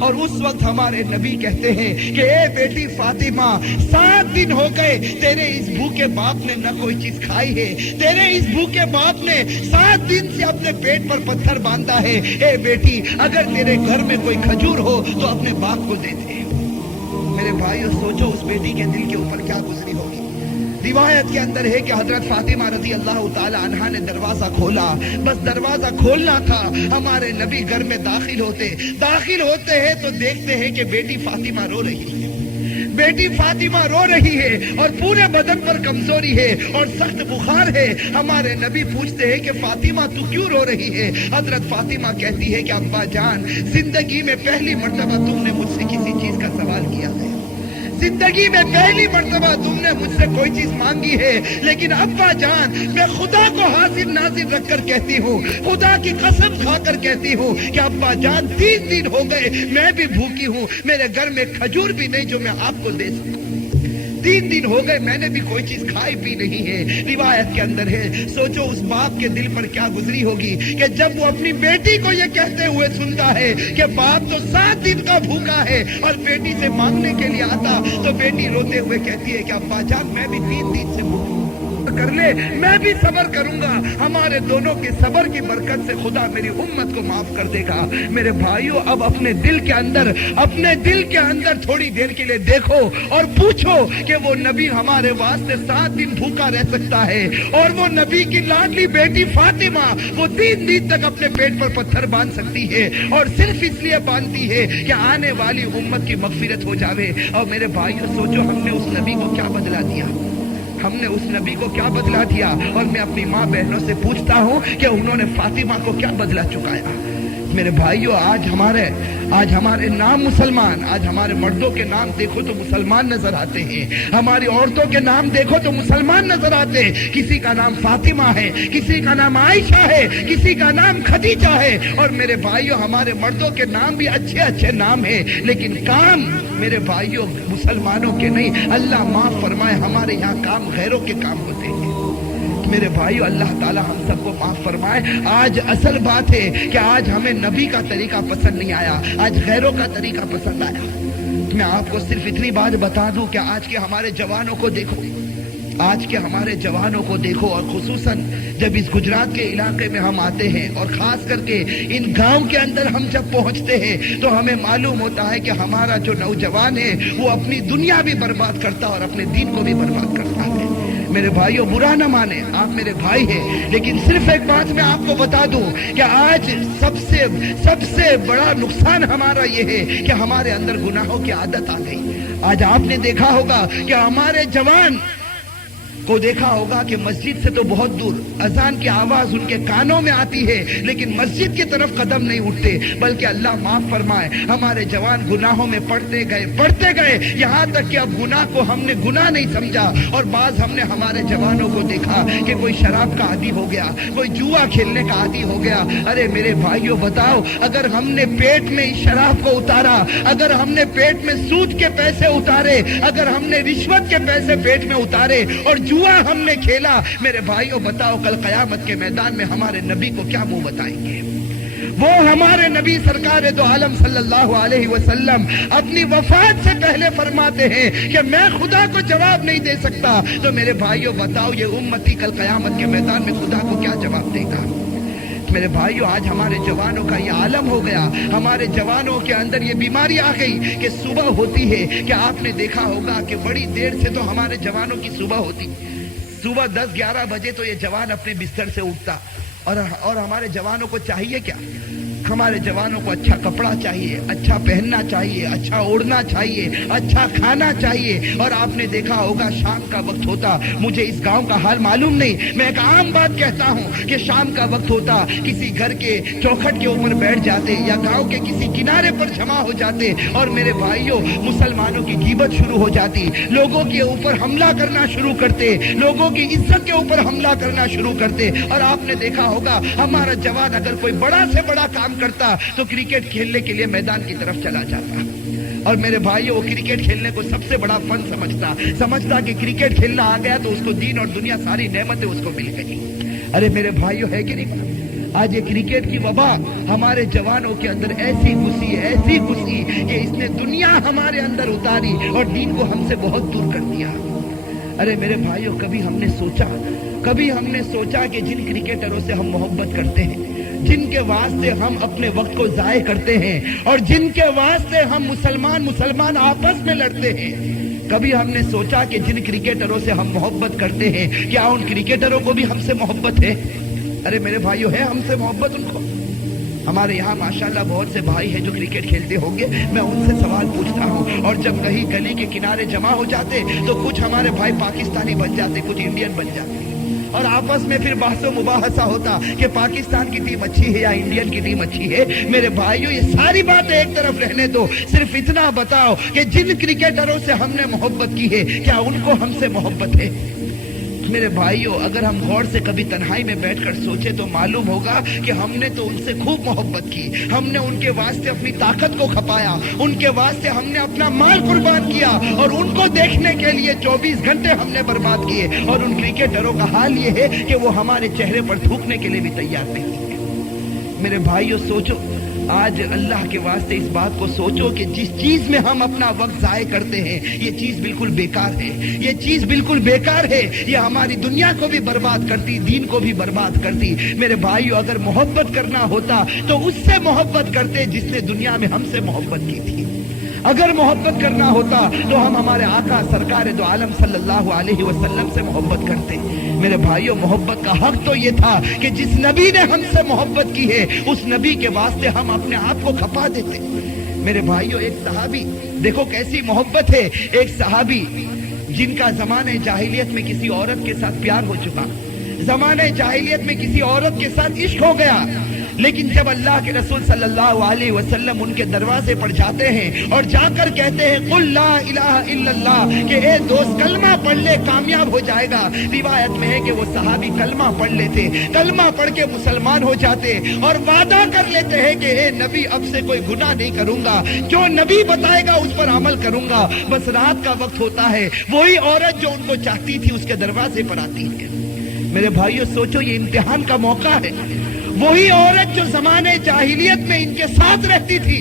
اور اس وقت ہمارے نبی کہتے ہیں کہ اے بیٹی فاطمہ 7 دن ہو گئے تیرے اس بھوکے باپ نے نہ کوئی چیز کھائی ہے، تیرے اس بھوکے باپ نے 7 دن سے اپنے پیٹ پر پتھر باندھا ہے، اے بیٹی اگر تیرے گھر میں کوئی کھجور ہو تو اپنے باپ کو دے دے۔ میرے بھائیو سوچو اس بیٹی کے دل کے اوپر کیا گزری ہوگی۔ روایت کے اندر ہے کہ حضرت فاطمہ رضی اللہ تعالی عنہا نے دروازہ کھولا، بس دروازہ کھولنا تھا، ہمارے نبی گھر میں داخل ہوتے ہیں تو دیکھتے ہیں کہ بیٹی فاطمہ رو رہی ہے، بیٹی فاطمہ رو رہی ہے اور پورے بدن پر کمزوری ہے اور سخت بخار ہے۔ ہمارے نبی پوچھتے ہیں کہ فاطمہ تو کیوں رو رہی ہے؟ حضرت فاطمہ کہتی ہے کہ ابا جان زندگی میں پہلی مرتبہ تم نے مجھ سے کسی چیز کا سوال کیا ہے، زندگی میں پہلی مرتبہ تم نے مجھ سے کوئی چیز مانگی ہے، لیکن ابا جان میں خدا کو حاضر ناظر رکھ کر کہتی ہوں، خدا کی قسم کھا کر کہتی ہوں کہ ابا جان 3 دن ہو گئے میں بھی بھوکی ہوں، میرے گھر میں کھجور بھی نہیں جو میں آپ کو دے سکوں، 3 دن ہو گئے میں نے بھی کوئی چیز کھائی پی نہیں ہے۔ روایت کے اندر ہے، سوچو اس باپ کے دل پر کیا گزری ہوگی کہ جب وہ اپنی بیٹی کو یہ کہتے ہوئے سنتا ہے کہ باپ تو 7 دن کا بھوکا ہے اور بیٹی سے مانگنے کے لیے آتا تو بیٹی روتے ہوئے کہتی ہے کہ ابا جان میں بھی 3 دن سے بھوکی کر لے، میں بھی صبر کروں گا، ہمارے دونوں کے صبر کی برکت سے خدا میری امت کو معاف کر دے گا۔ میرے بھائیو اب اپنے دل کے اندر تھوڑی دیر کے لیے دیکھو اور پوچھو کہ وہ نبی ہمارے واسطے 7 دن بھوکا رہ سکتا ہے اور وہ نبی کی لاڈلی بیٹی فاطمہ وہ 3 دن تک اپنے پیٹ پر پتھر باندھ سکتی ہے اور صرف اس لیے باندھتی ہے کہ آنے والی امت کی مغفرت ہو جاوے۔ اور میرے بھائیو سوچو ہم نے اس نبی کو کیا بدلا دیا، ہم نے اس نبی کو کیا بدلا دیا، اور میں اپنی ماں بہنوں سے پوچھتا ہوں کہ انہوں نے فاطمہ کو کیا بدلا چکایا۔ میرے بھائیو آج ہمارے نام مسلمان، آج ہمارے مردوں کے نام دیکھو تو مسلمان نظر آتے ہیں، ہماری عورتوں کے نام دیکھو تو مسلمان نظر آتے ہیں، کسی کا نام فاطمہ ہے، کسی کا نام عائشہ ہے، کسی کا نام خدیجہ ہے، اور میرے بھائیو ہمارے مردوں کے نام بھی اچھے نام ہیں، لیکن کام میرے بھائیو مسلمانوں کے نہیں، اللہ معاف فرمائے ہمارے یہاں کام غیروں کے کام ہوتے ہیں۔ میرے بھائیو اللہ تعالی ہم سب کو معاف فرمائے۔ آج اصل بات ہے کہ آج ہمیں نبی کا طریقہ پسند نہیں آیا، آج غیروں کا طریقہ پسند آیا۔ میں آپ کو صرف اتنی بات بتا دوں کہ آج کے ہمارے جوانوں کو دیکھو، آج کے ہمارے جوانوں کو دیکھو، اور خصوصاً جب اس گجرات کے علاقے میں ہم آتے ہیں اور خاص کر کے ان گاؤں کے اندر ہم جب پہنچتے ہیں تو ہمیں معلوم ہوتا ہے کہ ہمارا جو نوجوان ہے وہ اپنی دنیا بھی برباد کرتا اور اپنے دین کو بھی برباد کرتا ہے۔ میرے بھائیوں برا نہ مانے، آپ میرے بھائی ہیں، لیکن صرف ایک بات میں آپ کو بتا دوں کہ آج سب سے بڑا نقصان ہمارا یہ ہے کہ ہمارے اندر گناہوں کی عادت آ گئی۔ آج آپ نے دیکھا ہوگا کہ ہمارے جوان کو دیکھا ہوگا کہ مسجد سے تو بہت دور، اذان کی آواز ان کے کانوں میں آتی ہے لیکن مسجد کی طرف قدم نہیں اٹھتے، بلکہ اللہ معاف فرمائے ہمارے جوان گناہوں میں پڑتے گئے یہاں تک کہ اب گناہ کو ہم نے گناہ نہیں سمجھا، اور بعض ہم نے ہمارے جوانوں کو دیکھا کہ کوئی شراب کا عادی ہو گیا، کوئی جوا کھیلنے کا عادی ہو گیا۔ ارے میرے بھائیوں بتاؤ، اگر ہم نے پیٹ میں شراب کو اتارا، اگر ہم نے پیٹ میں سود کے پیسے اتارے، اگر ہم نے رشوت کے پیسے پیٹ میں اتارے اور جوا ہم نے کھیلا، میرے بھائیوں بتاؤ کل قیامت کے میدان میں ہمارے نبی کو کیا منہ بتائیں گے؟ وہ ہمارے نبی سرکار دو عالم صلی اللہ علیہ وسلم اپنی وفات سے پہلے فرماتے ہیں کہ میں خدا کو جواب نہیں دے سکتا، تو میرے بھائیوں بتاؤ یہ امتی کل قیامت کے میدان میں خدا کو کیا جواب دے گا؟ میرے بھائیوں آج ہمارے جوانوں کا یہ عالم ہو گیا، ہمارے جوانوں کے اندر یہ بیماری آ گئی کہ صبح ہوتی ہے کہ آپ نے دیکھا ہوگا کہ بڑی دیر سے تو ہمارے جوانوں کی صبح ہوتی، صبح 10-11 بجے تو یہ جوان اپنے بستر سے اٹھتا، اور ہمارے جوانوں کو چاہیے کیا؟ ہمارے جوانوں کو اچھا کپڑا چاہیے، اچھا پہننا چاہیے، اچھا اوڑھنا چاہیے، اچھا کھانا چاہیے، اور آپ نے دیکھا ہوگا شام کا وقت ہوتا، مجھے اس گاؤں کا حال معلوم نہیں، میں ایک عام بات کہتا ہوں کہ شام کا وقت ہوتا کسی گھر کے چوکھٹ کے اوپر بیٹھ جاتے یا گاؤں کے کسی کنارے پر جمع ہو جاتے، اور میرے بھائیوں مسلمانوں کی غیبت شروع ہو جاتی، لوگوں کے اوپر حملہ کرنا شروع کرتے، لوگوں کی عزت کے اوپر حملہ کرنا شروع کرتے، اور آپ نے دیکھا ہوگا ہمارا جوان اگر کوئی بڑا سے بڑا کام کرتا تو کرکٹ کھیلنے کے لیے میدان کی طرف چلا جاتا، اور میرے بھائیوں وہ کرکٹ کھیلنے کو سب سے بڑا فن سمجھتا کہ کرکٹ کھیلنا آ گیا تو اس کو دین اور دنیا ساری نعمتیں اس کو مل گئی۔ ارے میرے بھائیوں ہے کہ نہیں؟ آج یہ کرکٹ کی وبا ہمارے جوانوں کے اندر ایسی گھسی کہ اس نے دنیا ہمارے اندر اتاری اور دین کو ہم سے بہت دور کر دیا۔ ارے میرے بھائیوں، کبھی ہم نے سوچا کہ جن کرکٹروں سے ہم محبت کرتے ہیں، جن کے واسطے ہم اپنے وقت کو ضائع کرتے ہیں اور جن کے واسطے ہم مسلمان آپس میں لڑتے ہیں، کبھی ہم نے سوچا کہ جن کرکٹروں سے ہم محبت کرتے ہیں کیا ان کرکٹروں کو بھی ہم سے محبت ہے؟ ارے میرے بھائیوں، ہے ہم سے محبت ان کو؟ ہمارے یہاں ماشاءاللہ بہت سے بھائی ہیں جو کرکٹ کھیلتے ہوں گے، میں ان سے سوال پوچھتا ہوں، اور جب کہیں گلی کے کنارے جمع ہو جاتے تو کچھ ہمارے بھائی پاکستانی بن جاتے، کچھ انڈین بن جاتے، اور آپس میں پھر بحث و مباحثہ ہوتا کہ پاکستان کی ٹیم اچھی ہے یا انڈین کی ٹیم اچھی ہے۔ میرے بھائیوں، یہ ساری باتیں ایک طرف رہنے دو، صرف اتنا بتاؤ کہ جن کرکٹروں سے ہم نے محبت کی ہے کیا ان کو ہم سے محبت ہے؟ میرے بھائیوں، اگر ہم غور سے کبھی تنہائی میں بیٹھ کر سوچے تو معلوم ہوگا کہ ہم نے تو ان سے خوب محبت کی، ہم نے ان کے واسطے اپنی طاقت کو کھپایا، ان کے واسطے ہم نے اپنا مال قربان کیا، اور ان کو دیکھنے کے لیے 24 گھنٹے ہم نے برباد کیے، اور ان کرکٹروں کا حال یہ ہے کہ وہ ہمارے چہرے پر تھوکنے کے لیے بھی تیار نہیں۔ میرے بھائیوں، سوچو، آج اللہ کے واسطے اس بات کو سوچو کہ جس چیز میں ہم اپنا وقت ضائع کرتے ہیں یہ چیز بالکل بیکار ہے، یہ چیز بالکل بیکار ہے، یہ ہماری دنیا کو بھی برباد کرتی، دین کو بھی برباد کرتی۔ میرے بھائیو، اگر محبت کرنا ہوتا تو اس سے محبت کرتے جس نے دنیا میں ہم سے محبت کی تھی۔ اگر محبت کرنا ہوتا تو ہم ہمارے آقا سرکار دو عالم صلی اللہ علیہ وسلم سے محبت کرتے۔ میرے بھائیوں، محبت کا حق تو یہ تھا کہ جس نبی نے ہم سے محبت کی ہے اس نبی کے واسطے ہم اپنے آپ کو کھپا دیتے۔ میرے بھائیوں، ایک صحابی، دیکھو کیسی محبت ہے، ایک صحابی جن کا زمانہ جاہلیت میں کسی عورت کے ساتھ پیار ہو چکا، زمانہ جاہلیت میں کسی عورت کے ساتھ عشق ہو گیا، لیکن جب اللہ کے رسول صلی اللہ علیہ وسلم ان کے دروازے پر جاتے ہیں اور جا کر کہتے ہیں قل لا الہ الا اللہ، کہ اے دوست کلمہ پڑھ لے کامیاب ہو جائے گا، روایت میں ہے کہ وہ صحابی کلمہ پڑھ لیتے، کلمہ پڑھ کے مسلمان ہو جاتے اور وعدہ کر لیتے ہیں کہ اے نبی اب سے کوئی گناہ نہیں کروں گا، جو نبی بتائے گا اس پر عمل کروں گا۔ بس رات کا وقت ہوتا ہے، وہی عورت جو ان کو چاہتی تھی اس کے دروازے پر آتی ہے۔ میرے بھائیوں، سوچو، یہ امتحان کا موقع ہے۔ وہی عورت جو زمانے جاہلیت میں ان کے ساتھ رہتی تھی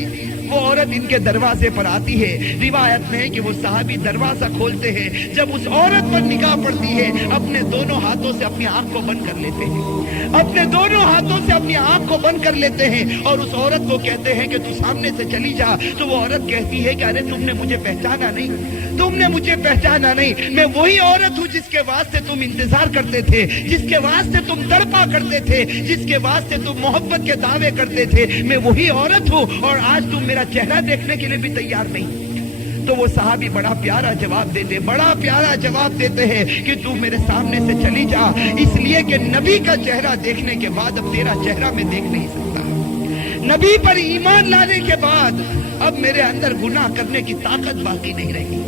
وہ عورت ان کے دروازے پر آتی ہے۔ روایت میں ہے کہ وہ صحابی دروازہ کھولتے ہیں، جب اس عورت پر نگاہ پڑتی ہے اپنے دونوں ہاتھوں سے اپنی آنکھ کو بند کر لیتے ہیں، اپنے دونوں ہاتھوں سے اپنی آنکھ کو بند کر لیتے ہیں اور اس عورت کو کہتے ہیں کہ تو سامنے سے چلی جا۔ تو وہ عورت کہتی ہے کہ ارے تم نے مجھے پہچانا نہیں، تم نے مجھے پہچانا نہیں، میں وہی عورت ہوں جس کے واسطے تم انتظار کرتے تھے، جس کے واسطے تم تڑپا کرتے تھے، جس کے واسطے تم محبت کے دعوے کرتے تھے، میں وہی عورت ہوں اور آج تم میرا چہرہ دیکھنے کے لیے بھی تیار نہیں۔ تو وہ صحابی بڑا پیارا جواب دیتے ہیں کہ تو میرے سامنے سے چلی جا، اس لیے کہ نبی کا چہرہ دیکھنے کے بعد اب تیرا چہرہ میں دیکھ نہیں سکتا، نبی پر ایمان لانے کے بعد اب میرے اندر گناہ کرنے کی طاقت باقی نہیں رہی۔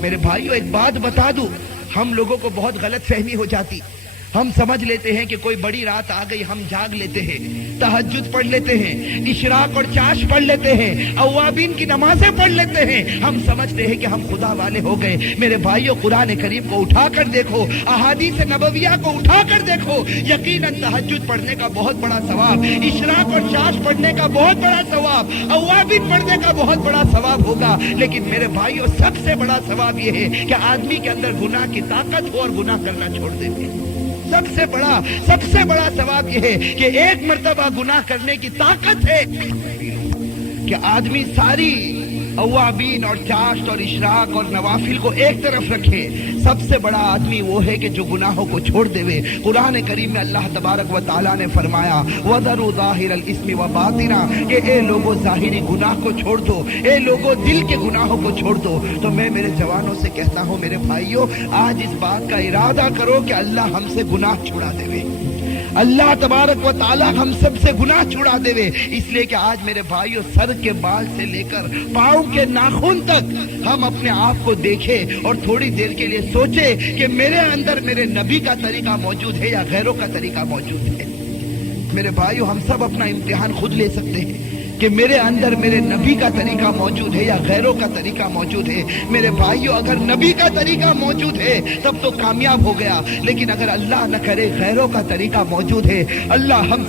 میرے بھائیوں، ایک بات بتا دوں، ہم لوگوں کو بہت غلط فہمی ہو جاتی، ہم سمجھ لیتے ہیں کہ کوئی بڑی رات آ گئی، ہم جاگ لیتے ہیں، تہجد پڑھ لیتے ہیں، اشراق اور چاش پڑھ لیتے ہیں، اوابین کی نمازیں پڑھ لیتے ہیں، ہم سمجھتے ہیں کہ ہم خدا والے ہو گئے۔ میرے بھائیوں، قرآن کریم کو اٹھا کر دیکھو، احادیث نبویہ کو اٹھا کر دیکھو، یقیناً تہجد پڑھنے کا بہت بڑا ثواب، اشراق اور چاش پڑھنے کا بہت بڑا ثواب، اوابین پڑھنے کا بہت بڑا ثواب ہوگا، لیکن میرے بھائیوں سب سے بڑا ثواب یہ ہے کہ آدمی کے اندر گناہ کی طاقت ہو اور گناہ کرنا چھوڑ دیتے ہیں۔ سب سے بڑا ثواب یہ ہے کہ ایک مرتبہ گناہ کرنے کی طاقت ہے کہ آدمی ساری اوابین اور چاشت اور اشراق اور نوافل کو ایک طرف رکھے۔ سب سے بڑا آدمی وہ ہے کہ جو گناہوں کو چھوڑ دے۔ قرآن کریم میں اللہ تبارک و تعالیٰ نے فرمایا وَذَرُوا ظَاهِرَ الْإِثْمِ وَبَاطِنَهُ، کہ اے لوگو ظاہری گناہ کو چھوڑ دو، اے لوگو دل کے گناہوں کو چھوڑ دو۔ تو میں میرے جوانوں سے کہتا ہوں، میرے بھائیوں، آج اس بات کا ارادہ کرو کہ اللہ ہم سے گناہ چھڑا دے، اللہ تبارک و تعالیٰ ہم سب سے گناہ چھڑا دے، اس لیے کہ آج میرے بھائیوں سر کے بال سے لے کر پاؤں کے ناخن تک ہم اپنے آپ کو دیکھیں اور تھوڑی دیر کے لیے سوچیں کہ میرے اندر میرے نبی کا طریقہ موجود ہے یا غیروں کا طریقہ موجود ہے۔ میرے بھائیوں، ہم سب اپنا امتحان خود لے سکتے ہیں۔ کہ میرے اندر میرے نبی کا طریقہ موجود ہے یا غیروں کا طریقہ موجود ہے. میرے بھائیوں اگر نبی کا طریقہ موجود ہے تب تو کامیاب ہو گیا, لیکن اگر اللہ نہ کرے غیروں کا طریقہ موجود ہے, اللہ ہم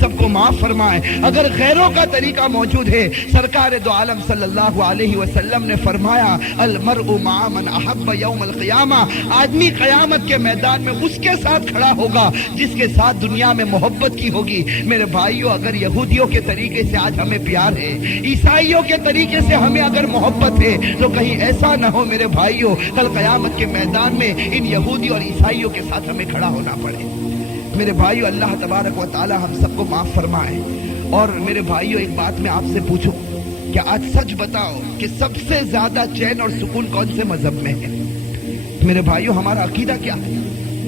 سب کو معاف فرمائے. اگر غیروں کا طریقہ موجود ہے, سرکار دو عالم صلی اللہ علیہ وسلم نے فرمایا المرء مع من احب یوم القیامہ, آدمی قیامت کے میدان میں اس کے ساتھ کھڑا ہوگا جس کے ساتھ دنیا میں محبت کی ہوگی. میرے بھائیوں اگر یہودیوں کے طریقے سے آج ہمیں پیار ہے, عیسائیوں کے طریقے سے ہمیں اگر محبت ہے, تو کہیں ایسا نہ ہو میرے بھائیوں کل قیامت کے میدان میں ان یہودی اور عیسائیوں کے ساتھ ہمیں کھڑا ہونا پڑے. میرے بھائیوں اللہ تبارک و تعالی ہم سب کو معاف فرمائے. اور میرے بھائیوں ایک بات میں آپ سے پوچھوں کہ آج سچ بتاؤ کہ سب سے زیادہ چین اور سکون کون سے مذہب میں ہے؟ میرے بھائیوں ہمارا عقیدہ کیا ہے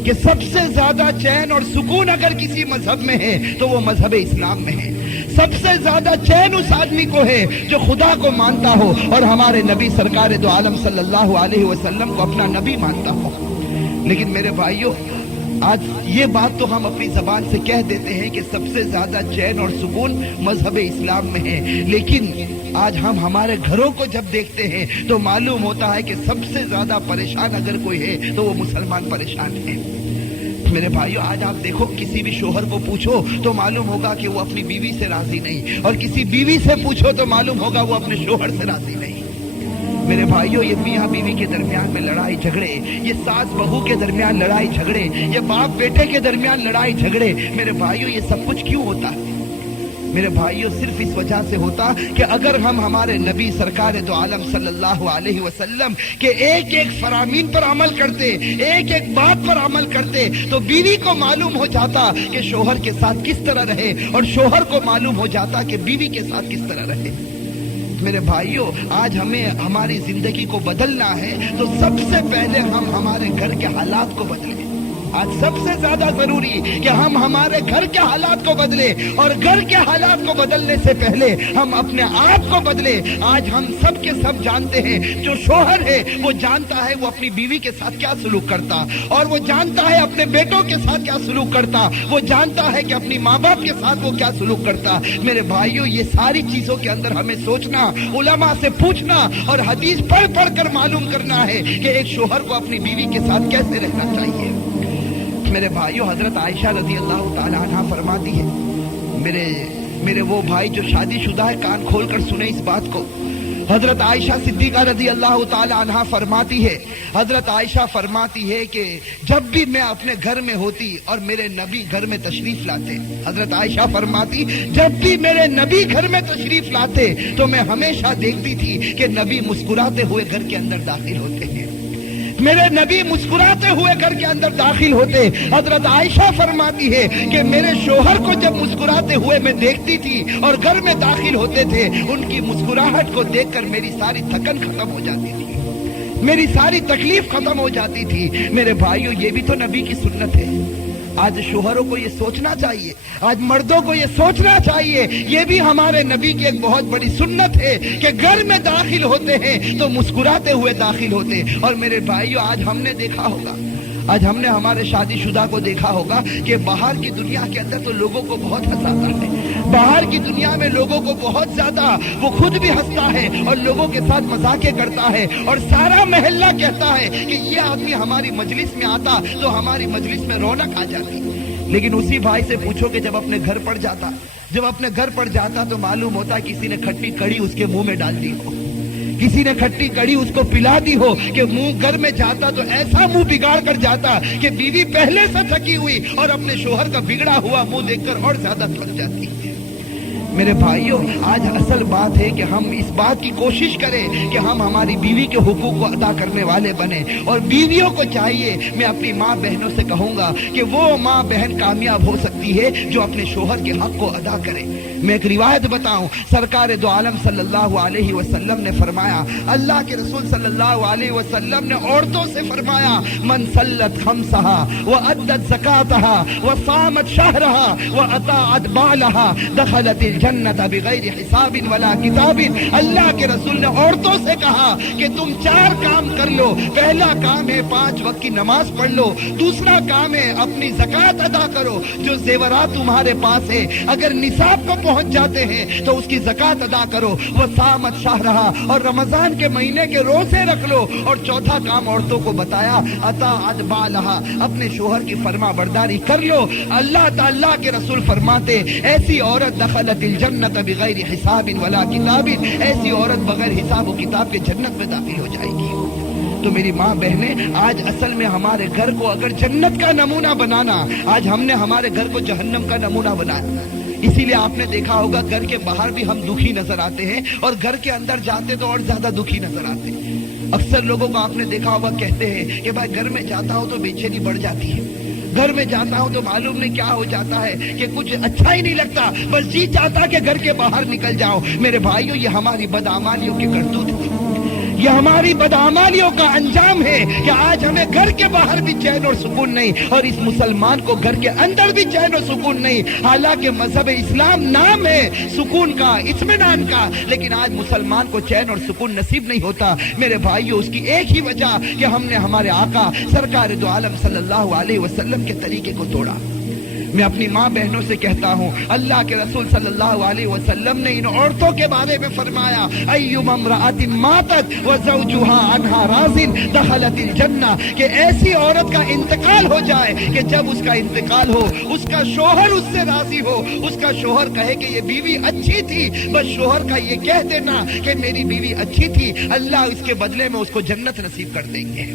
کہ سب سے زیادہ چین اور سکون اگر کسی مذہب میں ہے تو وہ مذہب اسلام میں ہے. سب سے زیادہ چین اس آدمی کو ہے جو خدا کو مانتا ہو اور ہمارے نبی سرکار دو عالم صلی اللہ علیہ وسلم کو اپنا نبی مانتا ہو. لیکن میرے بھائیوں آج یہ بات تو ہم اپنی زبان سے کہہ دیتے ہیں کہ سب سے زیادہ چین اور سکون مذہب اسلام میں ہے, لیکن آج ہم ہمارے گھروں کو جب دیکھتے ہیں تو معلوم ہوتا ہے کہ سب سے زیادہ پریشان اگر کوئی ہے تو وہ مسلمان پریشان ہے. میرے بھائیوں آج آپ دیکھو کسی بھی شوہر کو پوچھو تو معلوم ہوگا کہ وہ اپنی بیوی سے راضی نہیں, اور کسی بیوی سے پوچھو تو معلوم ہوگا وہ اپنے شوہر سے راضی نہیں. میرے بھائیوں یہ میاں بیوی کے درمیان میں لڑائی جھگڑے, یہ ساس بہو کے درمیان لڑائی جھگڑے, یہ باپ بیٹے کے درمیان لڑائی جھگڑے, میرے بھائیوں یہ سب کچھ کیوں ہوتا ہے؟ میرے بھائیوں صرف اس وجہ سے ہوتا کہ اگر ہم ہمارے نبی سرکار دو عالم صلی اللہ علیہ وسلم کے ایک ایک فرامین پر عمل کرتے, ایک ایک بات پر عمل کرتے, تو بیوی کو معلوم ہو جاتا کہ شوہر کے ساتھ کس طرح رہے, اور شوہر کو معلوم ہو جاتا کہ بیوی کے ساتھ کس طرح رہے. میرے بھائیوں آج ہمیں ہماری زندگی کو بدلنا ہے تو سب سے پہلے ہم ہمارے گھر کے حالات کو بدلیں. آج سب سے زیادہ ضروری کہ ہم ہمارے گھر کے حالات کو بدلیں, اور گھر کے حالات کو بدلنے سے پہلے ہم اپنے آپ کو بدلیں. آج ہم سب کے سب جانتے ہیں جو شوہر ہے وہ جانتا ہے وہ اپنی بیوی کے ساتھ کیا سلوک کرتا, اور وہ جانتا ہے اپنے بیٹوں کے ساتھ کیا سلوک کرتا, وہ جانتا ہے کہ اپنی ماں باپ کے ساتھ وہ کیا سلوک کرتا. میرے بھائیوں یہ ساری چیزوں کے اندر ہمیں سوچنا, علماء سے پوچھنا اور حدیث پڑھ پڑھ کر معلوم کرنا ہے کہ ایک شوہر کو اپنی بیوی کے ساتھ کیسے رہنا چاہیے. میرے بھائیوں حضرت عائشہ رضی اللہ تعالی عنہ فرماتی ہے, میرے وہ بھائی جو شادی شدہ ہے کان کھول کر سنیں اس بات کو. حضرت عائشہ صدیقہ رضی اللہ تعالی عنہ فرماتی ہے, حضرت عائشہ فرماتی ہے کہ جب بھی میں اپنے گھر میں ہوتی اور میرے نبی گھر میں تشریف لاتے, حضرت عائشہ فرماتی جب بھی میرے نبی گھر میں تشریف لاتے تو میں ہمیشہ دیکھتی تھی کہ نبی مسکراتے ہوئے گھر کے اندر داخل ہوتے ہیں, میرے نبی مسکراتے ہوئے گھر کے اندر داخل ہوتے. حضرت عائشہ فرماتی ہے کہ میرے شوہر کو جب مسکراتے ہوئے میں دیکھتی تھی اور گھر میں داخل ہوتے تھے, ان کی مسکراہٹ کو دیکھ کر میری ساری تھکن ختم ہو جاتی تھی, میری ساری تکلیف ختم ہو جاتی تھی. میرے بھائیوں یہ بھی تو نبی کی سنت ہے. آج شوہروں کو یہ سوچنا چاہیے, آج مردوں کو یہ سوچنا چاہیے, یہ بھی ہمارے نبی کی ایک بہت بڑی سنت ہے کہ گھر میں داخل ہوتے ہیں تو مسکراتے ہوئے داخل ہوتے. اور میرے بھائیوں آج ہم نے دیکھا ہوگا, آج ہم نے ہمارے شادی شدہ کو دیکھا ہوگا کہ باہر کی دنیا کے اندر تو لوگوں کو بہت ہنساتا ہے, باہر کی دنیا میں لوگوں کو بہت زیادہ وہ خود بھی ہنستا ہے اور لوگوں کے ساتھ مذاقیں کرتا ہے, اور سارا محلہ کہتا ہے کہ یہ آدمی ہماری مجلس میں آتا تو ہماری مجلس میں رونق آ جاتی. لیکن اسی بھائی سے پوچھو کہ جب اپنے گھر پر جاتا تو معلوم ہوتا کسی نے کھٹی کڑی اس کے منہ میں ڈال دی ہو, کسی نے کھٹی کڑی اس کو پلا دی ہو کہ منہ گھر میں جاتا تو ایسا منہ بگاڑ کر جاتا کہ بیوی پہلے سے تھکی ہوئی اور اپنے شوہر کا بگڑا ہوا منہ دیکھ کر اور زیادہ تھک جاتی ہے. میرے بھائیوں آج اصل بات ہے کہ ہم اس بات کی کوشش کریں کہ ہم ہماری بیوی کے حقوق کو ادا کرنے والے بنیں, اور بیویوں کو چاہیے, میں اپنی ماں بہنوں سے کہوں گا کہ وہ ماں بہن کامیاب ہو سکتی ہے جو اپنے شوہر کے حق کو ادا کرے. میں ایک روایت بتاؤں, سرکار دو عالم صلی اللہ علیہ وسلم نے فرمایا, اللہ کے رسول صلی اللہ علیہ وسلم نے عورتوں سے فرمایا, من صلت خمسها وادت زکاتها وصامت شهرها واطاعت بالها دخلت الجنۃ بغیر حساب ولا کتاب۔ اللہ کے رسول نے عورتوں سے کہا کہ تم 4 کام کر لو۔ پہلا کام ہے 5 وقت کی نماز پڑھ لو، دوسرا کام ہے اپنی زکوٰۃ ادا کرو، جو زیورات تمہارے پاس ہے اگر نصاب کو پہنچ جاتے ہیں تو اس کی زکوٰۃ ادا کرو، وہ صامت شہرہا، اور رمضان کے مہینے کے روزے رکھ لو۔ اور چوتھا کام عورتوں کو بتایا اطاعت بالہا، اپنے شوہر کی فرما برداری کر لو۔ اللہ تعالیٰ کے رسول فرماتے ایسی عورت دخلت الجنت بغیر حساب ولا کتاب، ایسی عورت بغیر حساب و کتاب کے جنت میں داخل ہو جائے گی۔ تو میری ماں بہنیں، آج اصل میں ہمارے گھر کو اگر جنت کا نمونہ بنانا، آج ہم نے ہمارے گھر کو جہنم کا نمونہ بنایا۔ اسی لیے آپ نے دیکھا ہوگا گھر کے باہر بھی ہم دکھی نظر آتے ہیں اور گھر کے اندر جاتے تو اور زیادہ دکھی نظر آتے ہیں۔ اکثر لوگوں کو آپ نے دیکھا ہوگا کہتے ہیں کہ بھائی گھر میں جاتا ہوں تو بے چینی بڑھ جاتی ہے، گھر میں جاتا ہوں تو معلوم نہیں کیا ہو جاتا ہے کہ کچھ اچھا ہی نہیں لگتا، بس جی چاہتا کہ گھر کے باہر نکل جاؤ۔ میرے بھائیوں، یہ ہماری بدعمالیوں کی کرتوت ہے، یہ ہماری بدعمالیوں کا انجام ہے کہ آج ہمیں گھر کے باہر بھی چین اور سکون نہیں، اور اس مسلمان کو گھر کے اندر بھی چین اور سکون نہیں۔ حالانکہ مذہب اسلام نام ہے سکون کا، اطمینان کا، لیکن آج مسلمان کو چین اور سکون نصیب نہیں ہوتا۔ میرے بھائیوں، اس کی ایک ہی وجہ کہ ہم نے ہمارے آقا سرکار دو عالم صلی اللہ علیہ وسلم کے طریقے کو توڑا۔ میں اپنی ماں بہنوں سے کہتا ہوں، اللہ کے رسول صلی اللہ علیہ وسلم نے ان عورتوں کے بارے میں فرمایا ایما امرأۃ ماتت وزوجها عنها راض دخلت الجنہ، کہ ایسی عورت کا انتقال ہو جائے کہ جب اس کا انتقال ہو اس کا شوہر اس سے راضی ہو، اس کا شوہر کہے کہ یہ بیوی اچھی تھی، بس شوہر کا یہ کہہ دینا کہ میری بیوی اچھی تھی، اللہ اس کے بدلے میں اس کو جنت نصیب کر دیں گے۔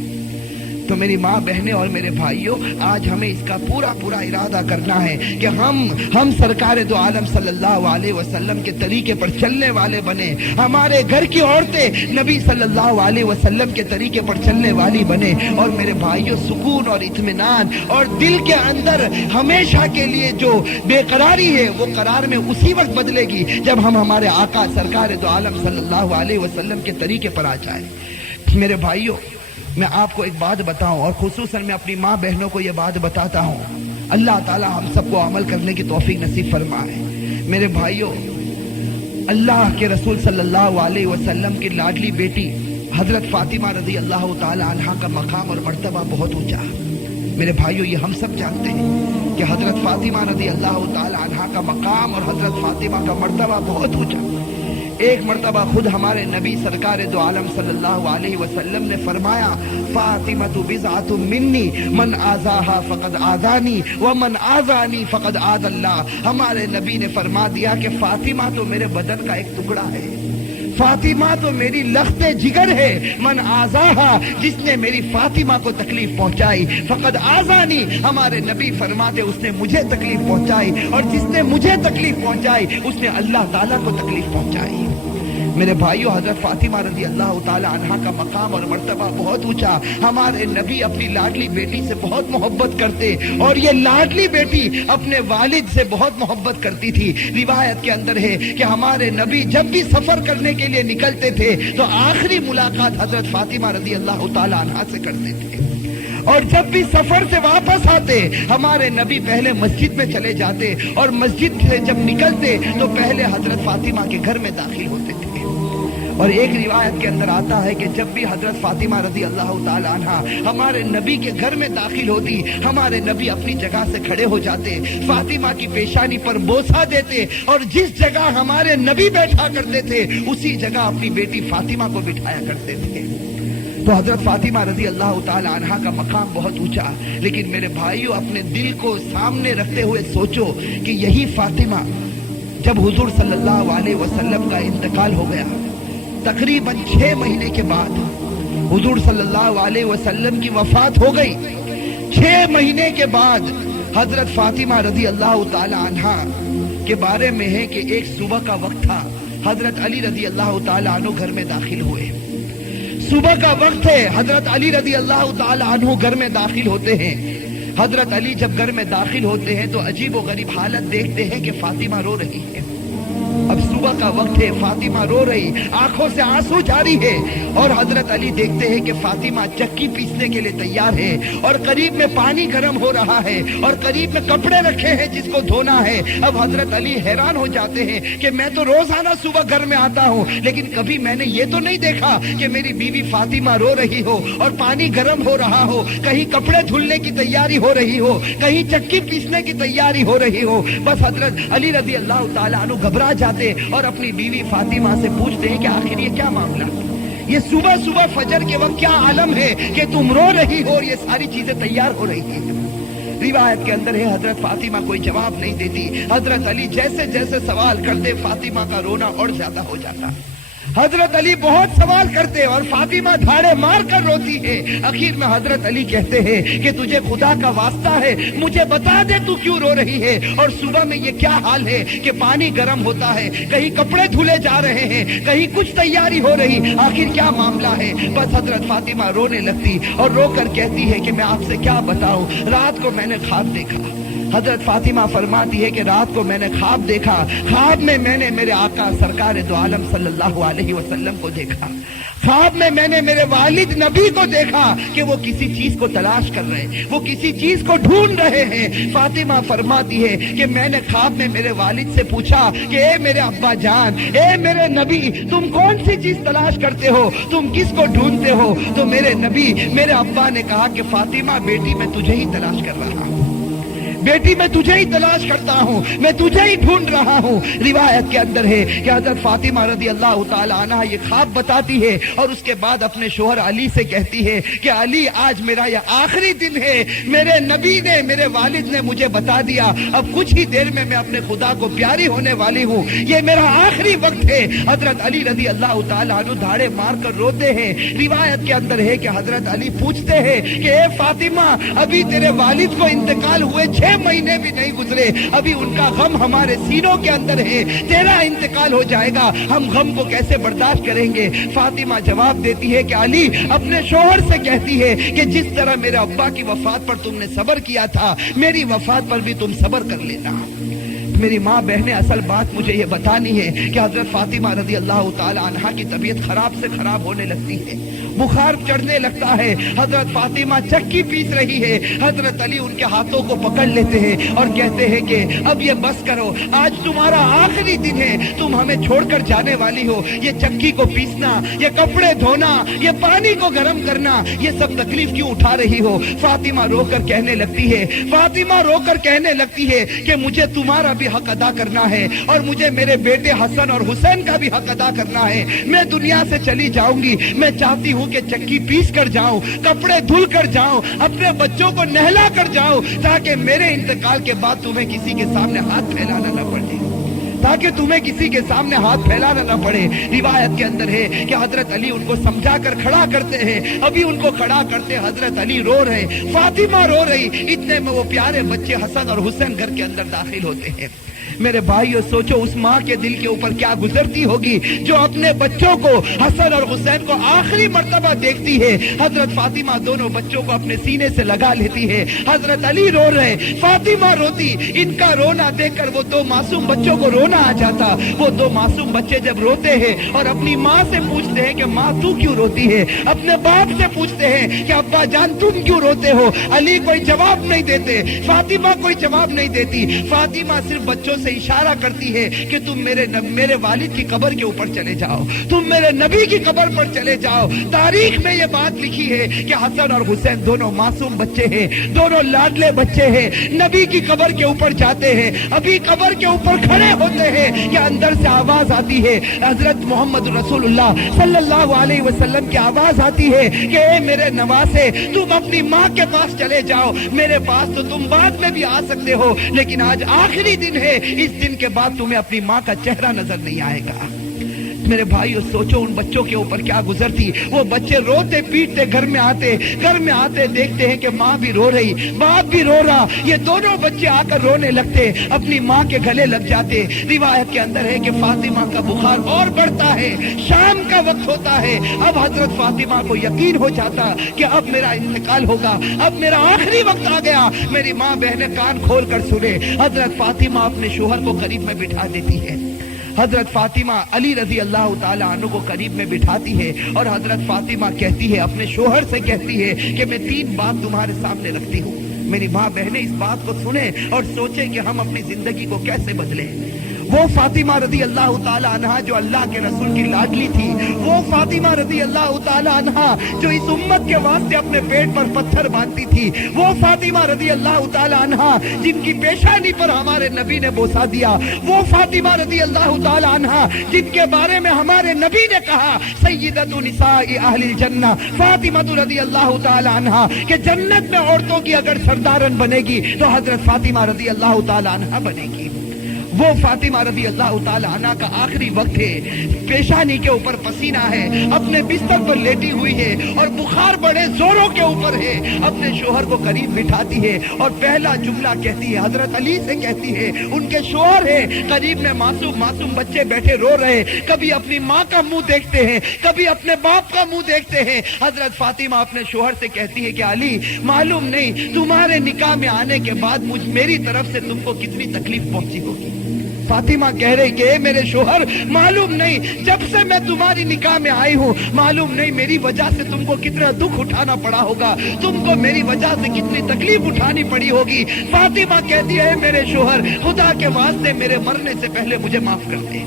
تو میری ماں بہنیں اور میرے بھائیوں، آج ہمیں اس کا پورا ارادہ کرنا ہے کہ ہم سرکار دو عالم صلی اللہ علیہ وسلم کے طریقے پر چلنے والے بنے، ہمارے گھر کی عورتیں نبی صلی اللہ علیہ وسلم کے طریقے پر چلنے والی بنے۔ اور میرے بھائیوں، سکون اور اطمینان اور دل کے اندر ہمیشہ کے لیے جو بے قراری ہے وہ قرار میں اسی وقت بدلے گی جب ہم ہمارے آقا سرکار دو عالم صلی اللہ علیہ وسلم کے طریقے پر آ جائیں۔ میرے بھائیوں، میں آپ کو ایک بات بتاؤں، اور خصوصاً میں اپنی ماں بہنوں کو یہ بات بتاتا ہوں، اللہ تعالی ہم سب کو عمل کرنے کی توفیق نصیب فرمائے۔ میرے بھائیوں، اللہ کے رسول صلی اللہ علیہ وسلم کی لاڈلی بیٹی حضرت فاطمہ رضی اللہ تعالی عنہا کا مقام اور مرتبہ بہت اونچا۔ میرے بھائیوں، یہ ہم سب جانتے ہیں کہ حضرت فاطمہ رضی اللہ تعالی عنہا کا مقام اور حضرت فاطمہ کا مرتبہ بہت اونچا۔ ایک مرتبہ خود ہمارے نبی سرکار دو عالم صلی اللہ علیہ وسلم نے فرمایا فاطمہ بضعۃ منی من آذاہا فقد آذانی ومن آذانی فقد آذ اللہ۔ ہمارے نبی نے فرما دیا کہ فاطمہ تو میرے بدن کا ایک ٹکڑا ہے، فاطمہ تو میری لخت جگر ہے، من آذاہا، جس نے میری فاطمہ کو تکلیف پہنچائی فقد آذانی، ہمارے نبی فرماتے اس نے مجھے تکلیف پہنچائی، اور جس نے مجھے تکلیف پہنچائی اس نے اللہ تعالیٰ کو تکلیف پہنچائی۔ میرے بھائیوں، حضرت فاطمہ رضی اللہ تعالی عنہا کا مقام اور مرتبہ بہت اونچا۔ ہمارے نبی اپنی لاڈلی بیٹی سے بہت محبت کرتے، اور یہ لاڈلی بیٹی اپنے والد سے بہت محبت کرتی تھی۔ روایت کے اندر ہے کہ ہمارے نبی جب بھی سفر کرنے کے لیے نکلتے تھے تو آخری ملاقات حضرت فاطمہ رضی اللہ تعالی عنہا سے کرتے تھے، اور جب بھی سفر سے واپس آتے ہمارے نبی پہلے مسجد میں چلے جاتے، اور مسجد سے جب نکلتے تو پہلے حضرت فاطمہ کے گھر میں داخل ہوتے تھے۔ اور ایک روایت کے اندر آتا ہے کہ جب بھی حضرت فاطمہ رضی اللہ تعالی عنہا ہمارے نبی کے گھر میں داخل ہوتی، ہمارے نبی اپنی جگہ سے کھڑے ہو جاتے، فاطمہ کی پیشانی پر بوسہ دیتے، اور جس جگہ ہمارے نبی بیٹھا کرتے تھے اسی جگہ اپنی بیٹی فاطمہ کو بٹھایا کرتے تھے۔ تو حضرت فاطمہ رضی اللہ تعالی عنہا کا مقام بہت اونچا۔ لیکن میرے بھائیوں، اپنے دل کو سامنے رکھتے ہوئے سوچو کہ یہی فاطمہ جب حضور صلی اللہ علیہ وسلم کا انتقال ہو گیا، تقریباً 6 مہینے کے بعد حضور صلی اللہ علیہ وسلم کی وفات ہو گئی۔ 6 مہینے کے بعد حضرت فاطمہ رضی اللہ تعالی عنہا کے بارے میں ہے کہ ایک صبح کا وقت تھا، حضرت علی رضی اللہ تعالی عنہ گھر میں داخل ہوئے۔ صبح کا وقت ہے، حضرت علی رضی اللہ تعالی عنہ گھر میں داخل ہوتے ہیں۔ حضرت علی جب گھر میں داخل ہوتے ہیں تو عجیب و غریب حالت دیکھتے ہیں کہ فاطمہ رو رہی ہے۔ اب صبح صبح کا وقت ہے، فاطمہ رو رہی، آنکھوں سے آنسو جاری ہے، اور حضرت علی دیکھتے ہیں کہ فاطمہ چکی پیسنے کے لیے تیار ہے، اور قریب میں پانی گرم ہو رہا ہے، اور قریب میں کپڑے رکھے ہیں جس کو دھونا ہے۔ اب حضرت علی حیران ہو جاتے ہیں کہ میں تو روزانہ صبح گھر میں آتا ہوں، لیکن کبھی میں نے یہ تو نہیں دیکھا کہ میری بیوی فاطمہ رو رہی ہو اور پانی گرم ہو رہا ہو، کہیں کپڑے دھلنے کی تیاری ہو رہی ہو، کہیں چکی پیسنے کی تیاری ہو رہی ہو۔ بس حضرت علی رضی اللہ تعالیٰ عنہ گھبرا جاتے اور اپنی بیوی فاطمہ سے پوچھتے ہیں کہ آخر یہ کیا معاملہ، یہ صبح صبح فجر کے وقت کیا عالم ہے کہ تم رو رہی ہو اور یہ ساری چیزیں تیار ہو رہی ہیں؟ روایت کے اندر ہے حضرت فاطمہ کوئی جواب نہیں دیتی، حضرت علی جیسے جیسے سوال کرتے فاطمہ کا رونا اور زیادہ ہو جاتا۔ حضرت علی بہت سوال کرتے اور فاطمہ دھاڑے مار کر روتی ہے۔ اخیر میں حضرت علی کہتے ہیں کہ تجھے خدا کا واسطہ ہے، مجھے بتا دے تو کیوں رو رہی ہے، اور صبح میں یہ کیا حال ہے کہ پانی گرم ہوتا ہے، کہیں کپڑے دھلے جا رہے ہیں، کہیں کچھ تیاری ہو رہی، آخر کیا معاملہ ہے؟ بس حضرت فاطمہ رونے لگتی اور رو کر کہتی ہے کہ میں آپ سے کیا بتاؤں، رات کو میں نے خواب دیکھا۔ حضرت فاطمہ فرماتی ہے کہ رات کو میں نے خواب دیکھا، خواب میں میں نے میرے آقا سرکار دو عالم صلی اللہ علیہ وسلم کو دیکھا، خواب میں میں نے میرے والد نبی کو دیکھا کہ وہ کسی چیز کو تلاش کر رہے ہیں، وہ کسی چیز کو ڈھونڈ رہے ہیں۔ فاطمہ فرماتی ہے کہ میں نے خواب میں میرے والد سے پوچھا کہ اے میرے ابا جان، اے میرے نبی، تم کون سی چیز تلاش کرتے ہو، تم کس کو ڈھونڈتے ہو؟ تو میرے نبی، میرے ابا نے کہا کہ فاطمہ بیٹی میں تجھے ہی تلاش کر رہا ہوں، بیٹی میں تجھے ہی تلاش کرتا ہوں، میں تجھے ہی ڈھونڈ رہا ہوں۔ روایت کے اندر ہے کہ حضرت فاطمہ رضی اللہ تعالی عنہ یہ خواب بتاتی ہے اور اس کے بعد اپنے شوہر علی سے کہتی ہے کہ علی، آج میرا یہ آخری دن ہے، میرے نبی نے، میرے والد نے مجھے بتا دیا، اب کچھ ہی دیر میں میں اپنے خدا کو پیاری ہونے والی ہوں، یہ میرا آخری وقت ہے۔ حضرت علی رضی اللہ تعالی عنہ دھاڑے مار کر روتے ہیں۔ روایت کے اندر ہے کہ حضرت علی پوچھتے ہیں کہ اے فاطمہ، ابھی تیرے والد کو انتقال ہوئے 6 مہینے بھی نہیں گزرے، ابھی ان کا غم ہمارے سینوں کے اندر ہے، تیرا انتقال ہو جائے گا، ہم غم کو کیسے برداشت کریں گے؟ فاطمہ جواب دیتی ہے کہ علی اپنے شوہر سے کہتی ہے کہ جس طرح میرے ابا کی وفات پر تم نے صبر کیا تھا، میری وفات پر بھی تم صبر کر لینا۔ میری ماں بہنیں، اصل بات مجھے یہ بتانی ہے کہ حضرت فاطمہ رضی اللہ تعالی عنہا کی طبیعت خراب سے خراب ہونے لگتی ہے، بخار چڑھنے لگتا ہے، حضرت فاطمہ چکی پیس رہی ہے، حضرت علی ان کے ہاتھوں کو پکڑ لیتے ہیں اور کہتے ہیں کہ اب یہ بس کرو، آج تمہارا آخری دن ہے، تم ہمیں چھوڑ کر جانے والی ہو، یہ چکی کو پیسنا، یہ کپڑے دھونا، یہ پانی کو گرم کرنا، یہ سب تکلیف کیوں اٹھا رہی ہو؟ فاطمہ رو کر کہنے لگتی ہے، فاطمہ رو کر کہنے لگتی ہے کہ مجھے تمہارا بھی حق ادا کرنا ہے اور مجھے میرے بیٹے حسن اور حسین کا بھی حق ادا کرنا ہے، میں دنیا سے چلی جاؤں گی، میں چاہتی ہوں کہ چکی پیس کر جاؤں، کپڑے دھل کر جاؤں، اپنے بچوں کو نہلا کر جاؤں، تاکہ میرے انتقال کے بعد تمہیں کسی کے سامنے ہاتھ پھیلانا نہ پڑے، تاکہ تمہیں کسی کے سامنے ہاتھ پھیلانا نہ پڑے۔ روایت کے اندر ہے کہ حضرت علی ان کو سمجھا کر کھڑا کرتے ہیں، ابھی ان کو کھڑا کرتے حضرت علی رو رہے، فاطمہ رو رہی، اتنے میں وہ پیارے بچے حسن اور حسین گھر کے اندر داخل ہوتے ہیں۔ میرے بھائیو، سوچو اس ماں کے دل کے اوپر کیا گزرتی ہوگی جو اپنے بچوں کو، حسن اور حسین کو آخری مرتبہ دیکھتی ہے۔ حضرت فاطمہ دونوں بچوں کو اپنے سینے سے لگا لیتی ہے، حضرت علی رو رہے، فاطمہ روتی، ان کا رونا دیکھ کر وہ دو معصوم بچوں کو رونا آ جاتا۔ وہ دو معصوم بچے جب روتے ہیں اور اپنی ماں سے پوچھتے ہیں کہ ماں تو کیوں روتی ہے، اپنے باپ سے پوچھتے ہیں کہ ابا جان تم کیوں روتے ہو، علی کوئی جواب نہیں دیتے، فاطمہ کوئی جواب نہیں دیتی۔ فاطمہ صرف بچوں سے اشارہ کرتی ہے کہ تم میرے والد کی قبر کے اوپر چلے جاؤ، تم میرے نبی کی قبر پر چلے جاؤ۔ تاریخ میں یہ بات لکھی ہے کہ حسن اور حسین دونوں معصوم بچے ہیں، دونوں لاڈلے بچے ہیں، نبی کی قبر کے اوپر جاتے ہیں، ابھی قبر کے اوپر کھڑے ہوتے ہیں کہ اندر سے آواز آتی ہے، حضرت محمد رسول اللہ صلی اللہ علیہ وسلم کی آواز آتی ہے کہ اے میرے نواسے، تم اپنی ماں کے پاس چلے جاؤ، میرے پاس تو تم بعد میں بھی آ سکتے ہو، لیکن آج آخری دن ہے، اس دن کے بعد تمہیں اپنی ماں کا چہرہ نظر نہیں آئے گا۔ میرے بھائیو، سوچو ان بچوں کے اوپر کیا گزرتی، وہ بچے روتے پیٹتے گھر میں آتے دیکھتے ہیں کہ ماں بھی رو رہی، باپ بھی رو رہا، یہ دونوں بچے آ کر رونے لگتے، اپنی ماں کے گلے لگ جاتے۔ روایت کے اندر ہے کہ فاطمہ کا بخار اور بڑھتا ہے، شام کا وقت ہوتا ہے، اب حضرت فاطمہ کو یقین ہو جاتا کہ اب میرا انتقال ہوگا، اب میرا آخری وقت آ گیا۔ میری ماں بہنیں کان کھول کر سنے، حضرت فاطمہ اپنے شوہر کو قریب میں بٹھا دیتی ہے، حضرت فاطمہ علی رضی اللہ تعالیٰ عنہ کو قریب میں بٹھاتی ہے اور حضرت فاطمہ کہتی ہے، اپنے شوہر سے کہتی ہے کہ میں 3 بات تمہارے سامنے رکھتی ہوں، میری ماں بہنیں اس بات کو سنیں اور سوچیں کہ ہم اپنی زندگی کو کیسے بدلیں۔ وہ فاطمہ رضی اللہ تعالیٰ عنہ جو اللہ کے رسول کی لاڈلی تھی، وہ فاطمہ رضی اللہ تعالیٰ عنہ جو اس امت کے واسطے اپنے پیٹ پر پتھر باندھتی تھی، وہ فاطمہ رضی اللہ تعالیٰ عنہ جن کی پیشانی پر ہمارے نبی نے بوسہ دیا، وہ فاطمہ رضی اللہ تعالیٰ عنہ جن کے بارے میں ہمارے نبی نے کہا سیدۃ نساء اہل الجنہ فاطمہ رضی اللہ تعالیٰ عنہ کہ جنت میں عورتوں کی اگر سردارن بنے گی تو حضرت فاطمہ رضی اللہ تعالیٰ عنہ بنے گی۔ وہ فاطمہ رضی اللہ تعالیٰ عنہ کا آخری وقت ہے، پیشانی کے اوپر پسینہ ہے، اپنے بستر پر لیٹی ہوئی ہے اور بخار بڑے زوروں کے اوپر ہے، اپنے شوہر کو قریب بٹھاتی ہے اور پہلا جملہ کہتی ہے، حضرت علی سے کہتی ہے، ان کے شوہر ہے قریب میں، معصوم بچے بیٹھے رو رہے، کبھی اپنی ماں کا منہ دیکھتے ہیں، کبھی اپنے باپ کا منہ دیکھتے ہیں۔ حضرت فاطمہ اپنے شوہر سے کہتی ہے کہ علی، معلوم نہیں تمہارے نکاح میں آنے کے بعد میری طرف سے تم کو کتنی تکلیف پہنچی ہوگی۔ فاطمہ کہہ رہی کہ اے میرے شوہر، معلوم نہیں جب سے میں تمہاری نکاح میں آئی ہوں، معلوم نہیں میری وجہ سے تم کو کتنا دکھ اٹھانا پڑا ہوگا، تم کو میری وجہ سے کتنی تکلیف اٹھانی پڑی ہوگی۔ فاطمہ کہتی ہے، اے میرے شوہر، خدا کے واسطے میرے مرنے سے پہلے مجھے معاف کر دے۔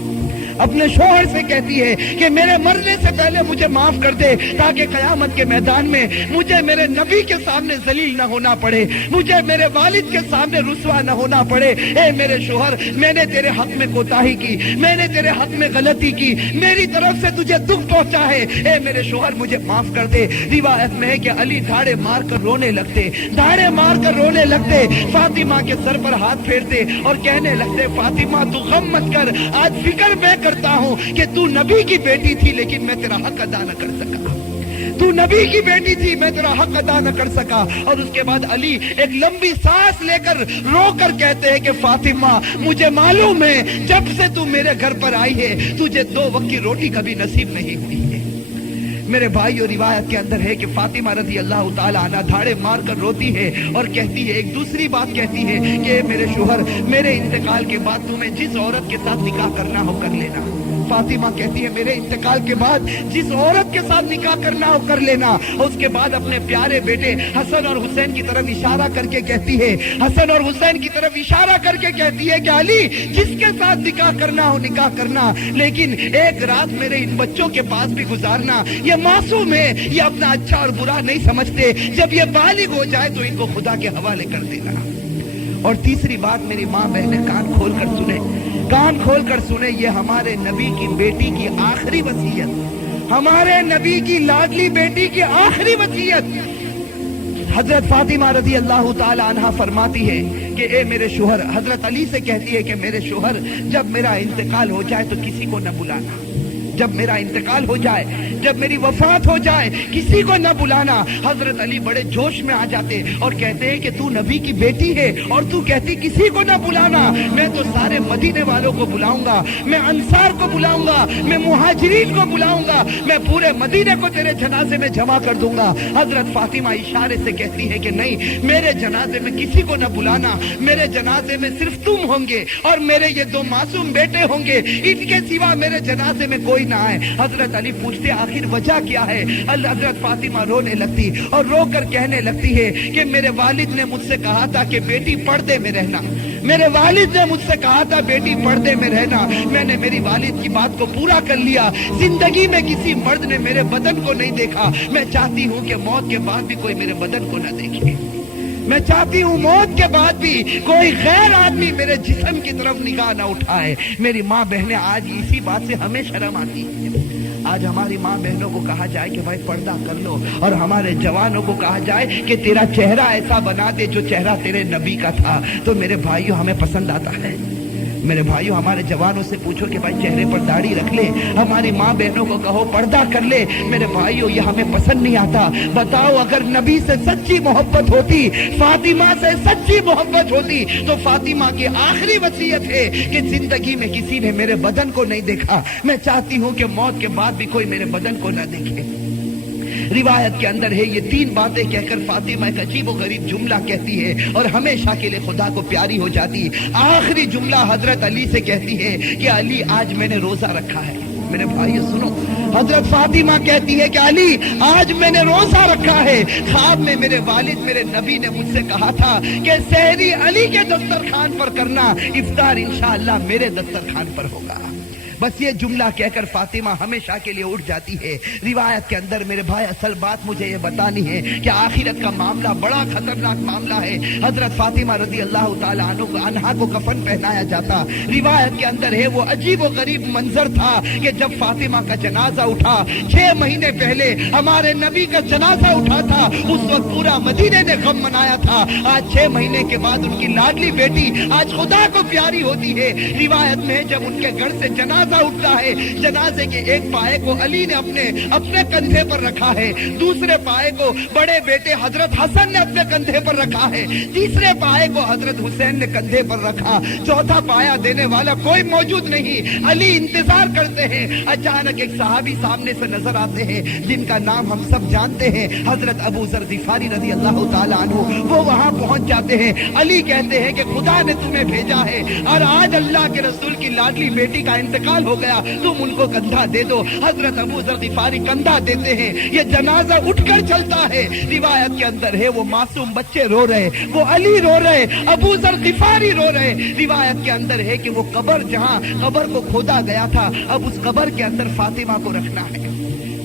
اپنے شوہر سے کہتی ہے کہ میرے مرنے سے پہلے مجھے معاف کر دے، تاکہ قیامت کے میدان میں مجھے میرے نبی کے سامنے ذلیل نہ ہونا پڑے، مجھے میرے والد کے سامنے رسوا نہ ہونا پڑے۔ اے میرے شوہر، میں نے تیرے حق میں کوتاہی کی، میں نے تیرے حق میں غلطی کی، میری طرف سے تجھے دکھ پہنچا ہے، اے میرے شوہر مجھے معاف کر دے۔ روایت میں ہے کہ علی دھاڑے مار کر رونے لگتے، دھاڑے مار کر رونے لگتے، فاطمہ کے سر پر ہاتھ پھیرتے اور کہنے لگتے، فاطمہ تو غم مت کر، آج فکر میں کرتا ہوں کہ تو نبی کی بیٹی تھی لیکن میں تیرا حق ادا نہ کر سکا، تو نبی کی بیٹی تھی میں تیرا حق ادا نہ کر سکا۔ اور اس کے بعد علی ایک لمبی سانس لے کر رو کر کہتے ہیں کہ فاطمہ، مجھے معلوم ہے جب سے تو میرے گھر پر آئی ہے تجھے 2 وقت کی روٹی کبھی نصیب نہیں ہوئی ہے۔ میرے بھائیو، روایت کے اندر ہے کہ فاطمہ رضی اللہ تعالیٰ عنہ دھاڑے مار کر روتی ہے اور کہتی ہے، ایک دوسری بات کہتی ہے کہ میرے شوہر، میرے انتقال کے بعد تمہیں جس عورت کے ساتھ نکاح کرنا ہو کر لینا۔ فاطمہ کہتی ہے، میرے انتقال کے بعد جس عورت کے ساتھ نکاح کرنا ہو کر لینا۔ اس کے بعد اپنے پیارے بیٹے حسن اور حسین کی طرف اشارہ کر کے کہتی ہے، حسن اور حسین کی طرف اشارہ کر کے کہتی ہے کہ علی، جس کے ساتھ نکاح کرنا ہو نکاح کرنا، لیکن ایک رات میرے ان بچوں کے پاس بھی گزارنا، یہ معصوم ہے، یہ اپنا اچھا اور برا نہیں سمجھتے، جب یہ بالغ ہو جائے تو ان کو خدا کے حوالے کر دینا۔ اور تیسری بات، میری ماں بہنیں کان کھول کر سنیں، کان کھول کر سنیں، یہ ہمارے نبی کی بیٹی کی آخری وصیت، ہمارے نبی کی لاڈلی بیٹی کی آخری وصیت۔ حضرت فاطمہ رضی اللہ تعالی عنہ فرماتی ہے کہ اے میرے شوہر، حضرت علی سے کہتی ہے کہ میرے شوہر، جب میرا انتقال ہو جائے تو کسی کو نہ بلانا، جب میرا انتقال ہو جائے، جب میری وفات ہو جائے، کسی کو نہ بلانا۔ حضرت علی بڑے جوش میں آ جاتے اور کہتے ہیں کہ تو نبی کی بیٹی ہے اور تو کہتی کسی کو نہ بلانا، میں تو سارے مدینے والوں کو بلاؤں گا، میں انصار کو بلاؤں گا، میں مہاجرین کو بلاؤں گا، میں پورے مدینے کو تیرے جنازے میں جمع کر دوں گا۔ حضرت فاطمہ اشارے سے کہتی ہے کہ نہیں، میرے جنازے میں کسی کو نہ بلانا، میرے جنازے میں صرف تم ہوں گے اور میرے یہ 2 معصوم بیٹے ہوں گے، ان کے سوا میرے جنازے میں کوئی نہ آئے۔ حضرت علی پوچھتے آخر وجہ کیا ہے؟ حضرت فاطمہ رونے لگتی اور رو کر کہنے لگتی ہے کہ میرے والد نے مجھ سے کہا تھا کہ بیٹی پردے میں رہنا، میرے والد نے مجھ سے کہا تھا بیٹی پردے میں رہنا، میں نے میری والد کی بات کو پورا کر لیا، زندگی میں کسی مرد نے میرے بدن کو نہیں دیکھا، میں چاہتی ہوں کہ موت کے بعد بھی کوئی میرے بدن کو نہ دیکھے، میں چاہتی ہوں موت کے بعد بھی کوئی غیر آدمی میرے جسم کی طرف نگاہ نہ اٹھائے۔ میری ماں بہنیں، آج اسی بات سے ہمیں شرم آتی ہے۔ آج ہماری ماں بہنوں کو کہا جائے کہ بھائی پردہ کر لو، اور ہمارے جوانوں کو کہا جائے کہ تیرا چہرہ ایسا بنا دے جو چہرہ تیرے نبی کا تھا، تو میرے بھائیوں ہمیں پسند آتا ہے؟ میرے بھائیوں، ہمارے جوانوں سے پوچھو کہ بھائی چہرے پر داڑھی رکھ لے، ہماری ماں بہنوں کو کہو پردہ کر لے، میرے بھائیوں یہ ہمیں پسند نہیں آتا۔ بتاؤ، اگر نبی سے سچی محبت ہوتی، فاطمہ سے سچی محبت ہوتی، تو فاطمہ کی آخری وصیت ہے کہ زندگی میں کسی نے میرے بدن کو نہیں دیکھا، میں چاہتی ہوں کہ موت کے بعد بھی کوئی میرے بدن کو نہ دیکھے۔ روایت کے اندر ہے یہ 3 باتیں کہہ کر فاطمہ ایک عجیب و غریب جملہ کہتی ہے اور ہمیشہ کے لیے خدا کو پیاری ہو جاتی. آخری جملہ حضرت علی سے کہتی ہے کہ علی آج میں نے روزہ رکھا ہے. میرے بھائیو سنو، حضرت فاطمہ کہتی ہے کہ علی آج میں نے روزہ رکھا ہے. خواب میں میرے والد میرے نبی نے مجھ سے کہا تھا کہ سحری علی کے دسترخوان پر کرنا، افطار انشاءاللہ میرے دسترخوان پر ہوگا. بس یہ جملہ کہہ کر فاطمہ ہمیشہ کے لیے اٹھ جاتی ہے. روایت کے اندر میرے بھائی اصل بات مجھے یہ بتانی ہے کہ آخرت کا معاملہ بڑا خطرناک معاملہ ہے. حضرت فاطمہ رضی اللہ تعالی عنہا کو کفن پہنایا جاتا. روایت کے اندر ہے وہ عجیب و غریب منظر تھا کہ جب فاطمہ کا جنازہ اٹھا، 6 مہینے پہلے ہمارے نبی کا جنازہ اٹھا تھا، اس وقت پورا مدینے نے غم منایا تھا. آج 6 مہینے کے بعد ان کی لاڈلی بیٹی آج خدا کو پیاری ہوتی ہے. روایت میں جب ان کے گھر سے جنازہ اٹھتا ہے، جنازے کے ایک پائے کو علی نے اپنے کندھے پر رکھا ہے، دوسرے پائے کو بڑے بیٹے حضرت حسن نے اپنے کندھے پر رکھا ہے، تیسرے پائے کو حضرت حسین نے کندھے پر رکھا، چوتھا پایا دینے والا کوئی موجود نہیں. علی انتظار کرتے ہیں. اچانک ایک صحابی سامنے سے نظر آتے ہیں جن کا نام ہم سب جانتے ہیں، حضرت ابو ذر غفاری رضی اللہ تعالی عنہ. وہ وہاں پہنچ جاتے ہیں. علی کہتے ہیں کہ خدا نے تمہیں بھیجا ہے اور آج اللہ کے رسول کی لاڈلی بیٹی کا انتقال ہو گیا، تم ان کو کندھا دے دو. حضرت ابو ذر غفاری کندھا دیتے ہیں. یہ جنازہ اٹھ کر چلتا ہے. روایت کے اندر ہے وہ معصوم بچے رو رہے، وہ علی رو رہے، ابو ذر غفاری رو رہے. روایت کے اندر ہے کہ وہ قبر جہاں قبر کو کھودا گیا تھا، اب اس قبر کے اندر فاطمہ کو رکھنا ہے.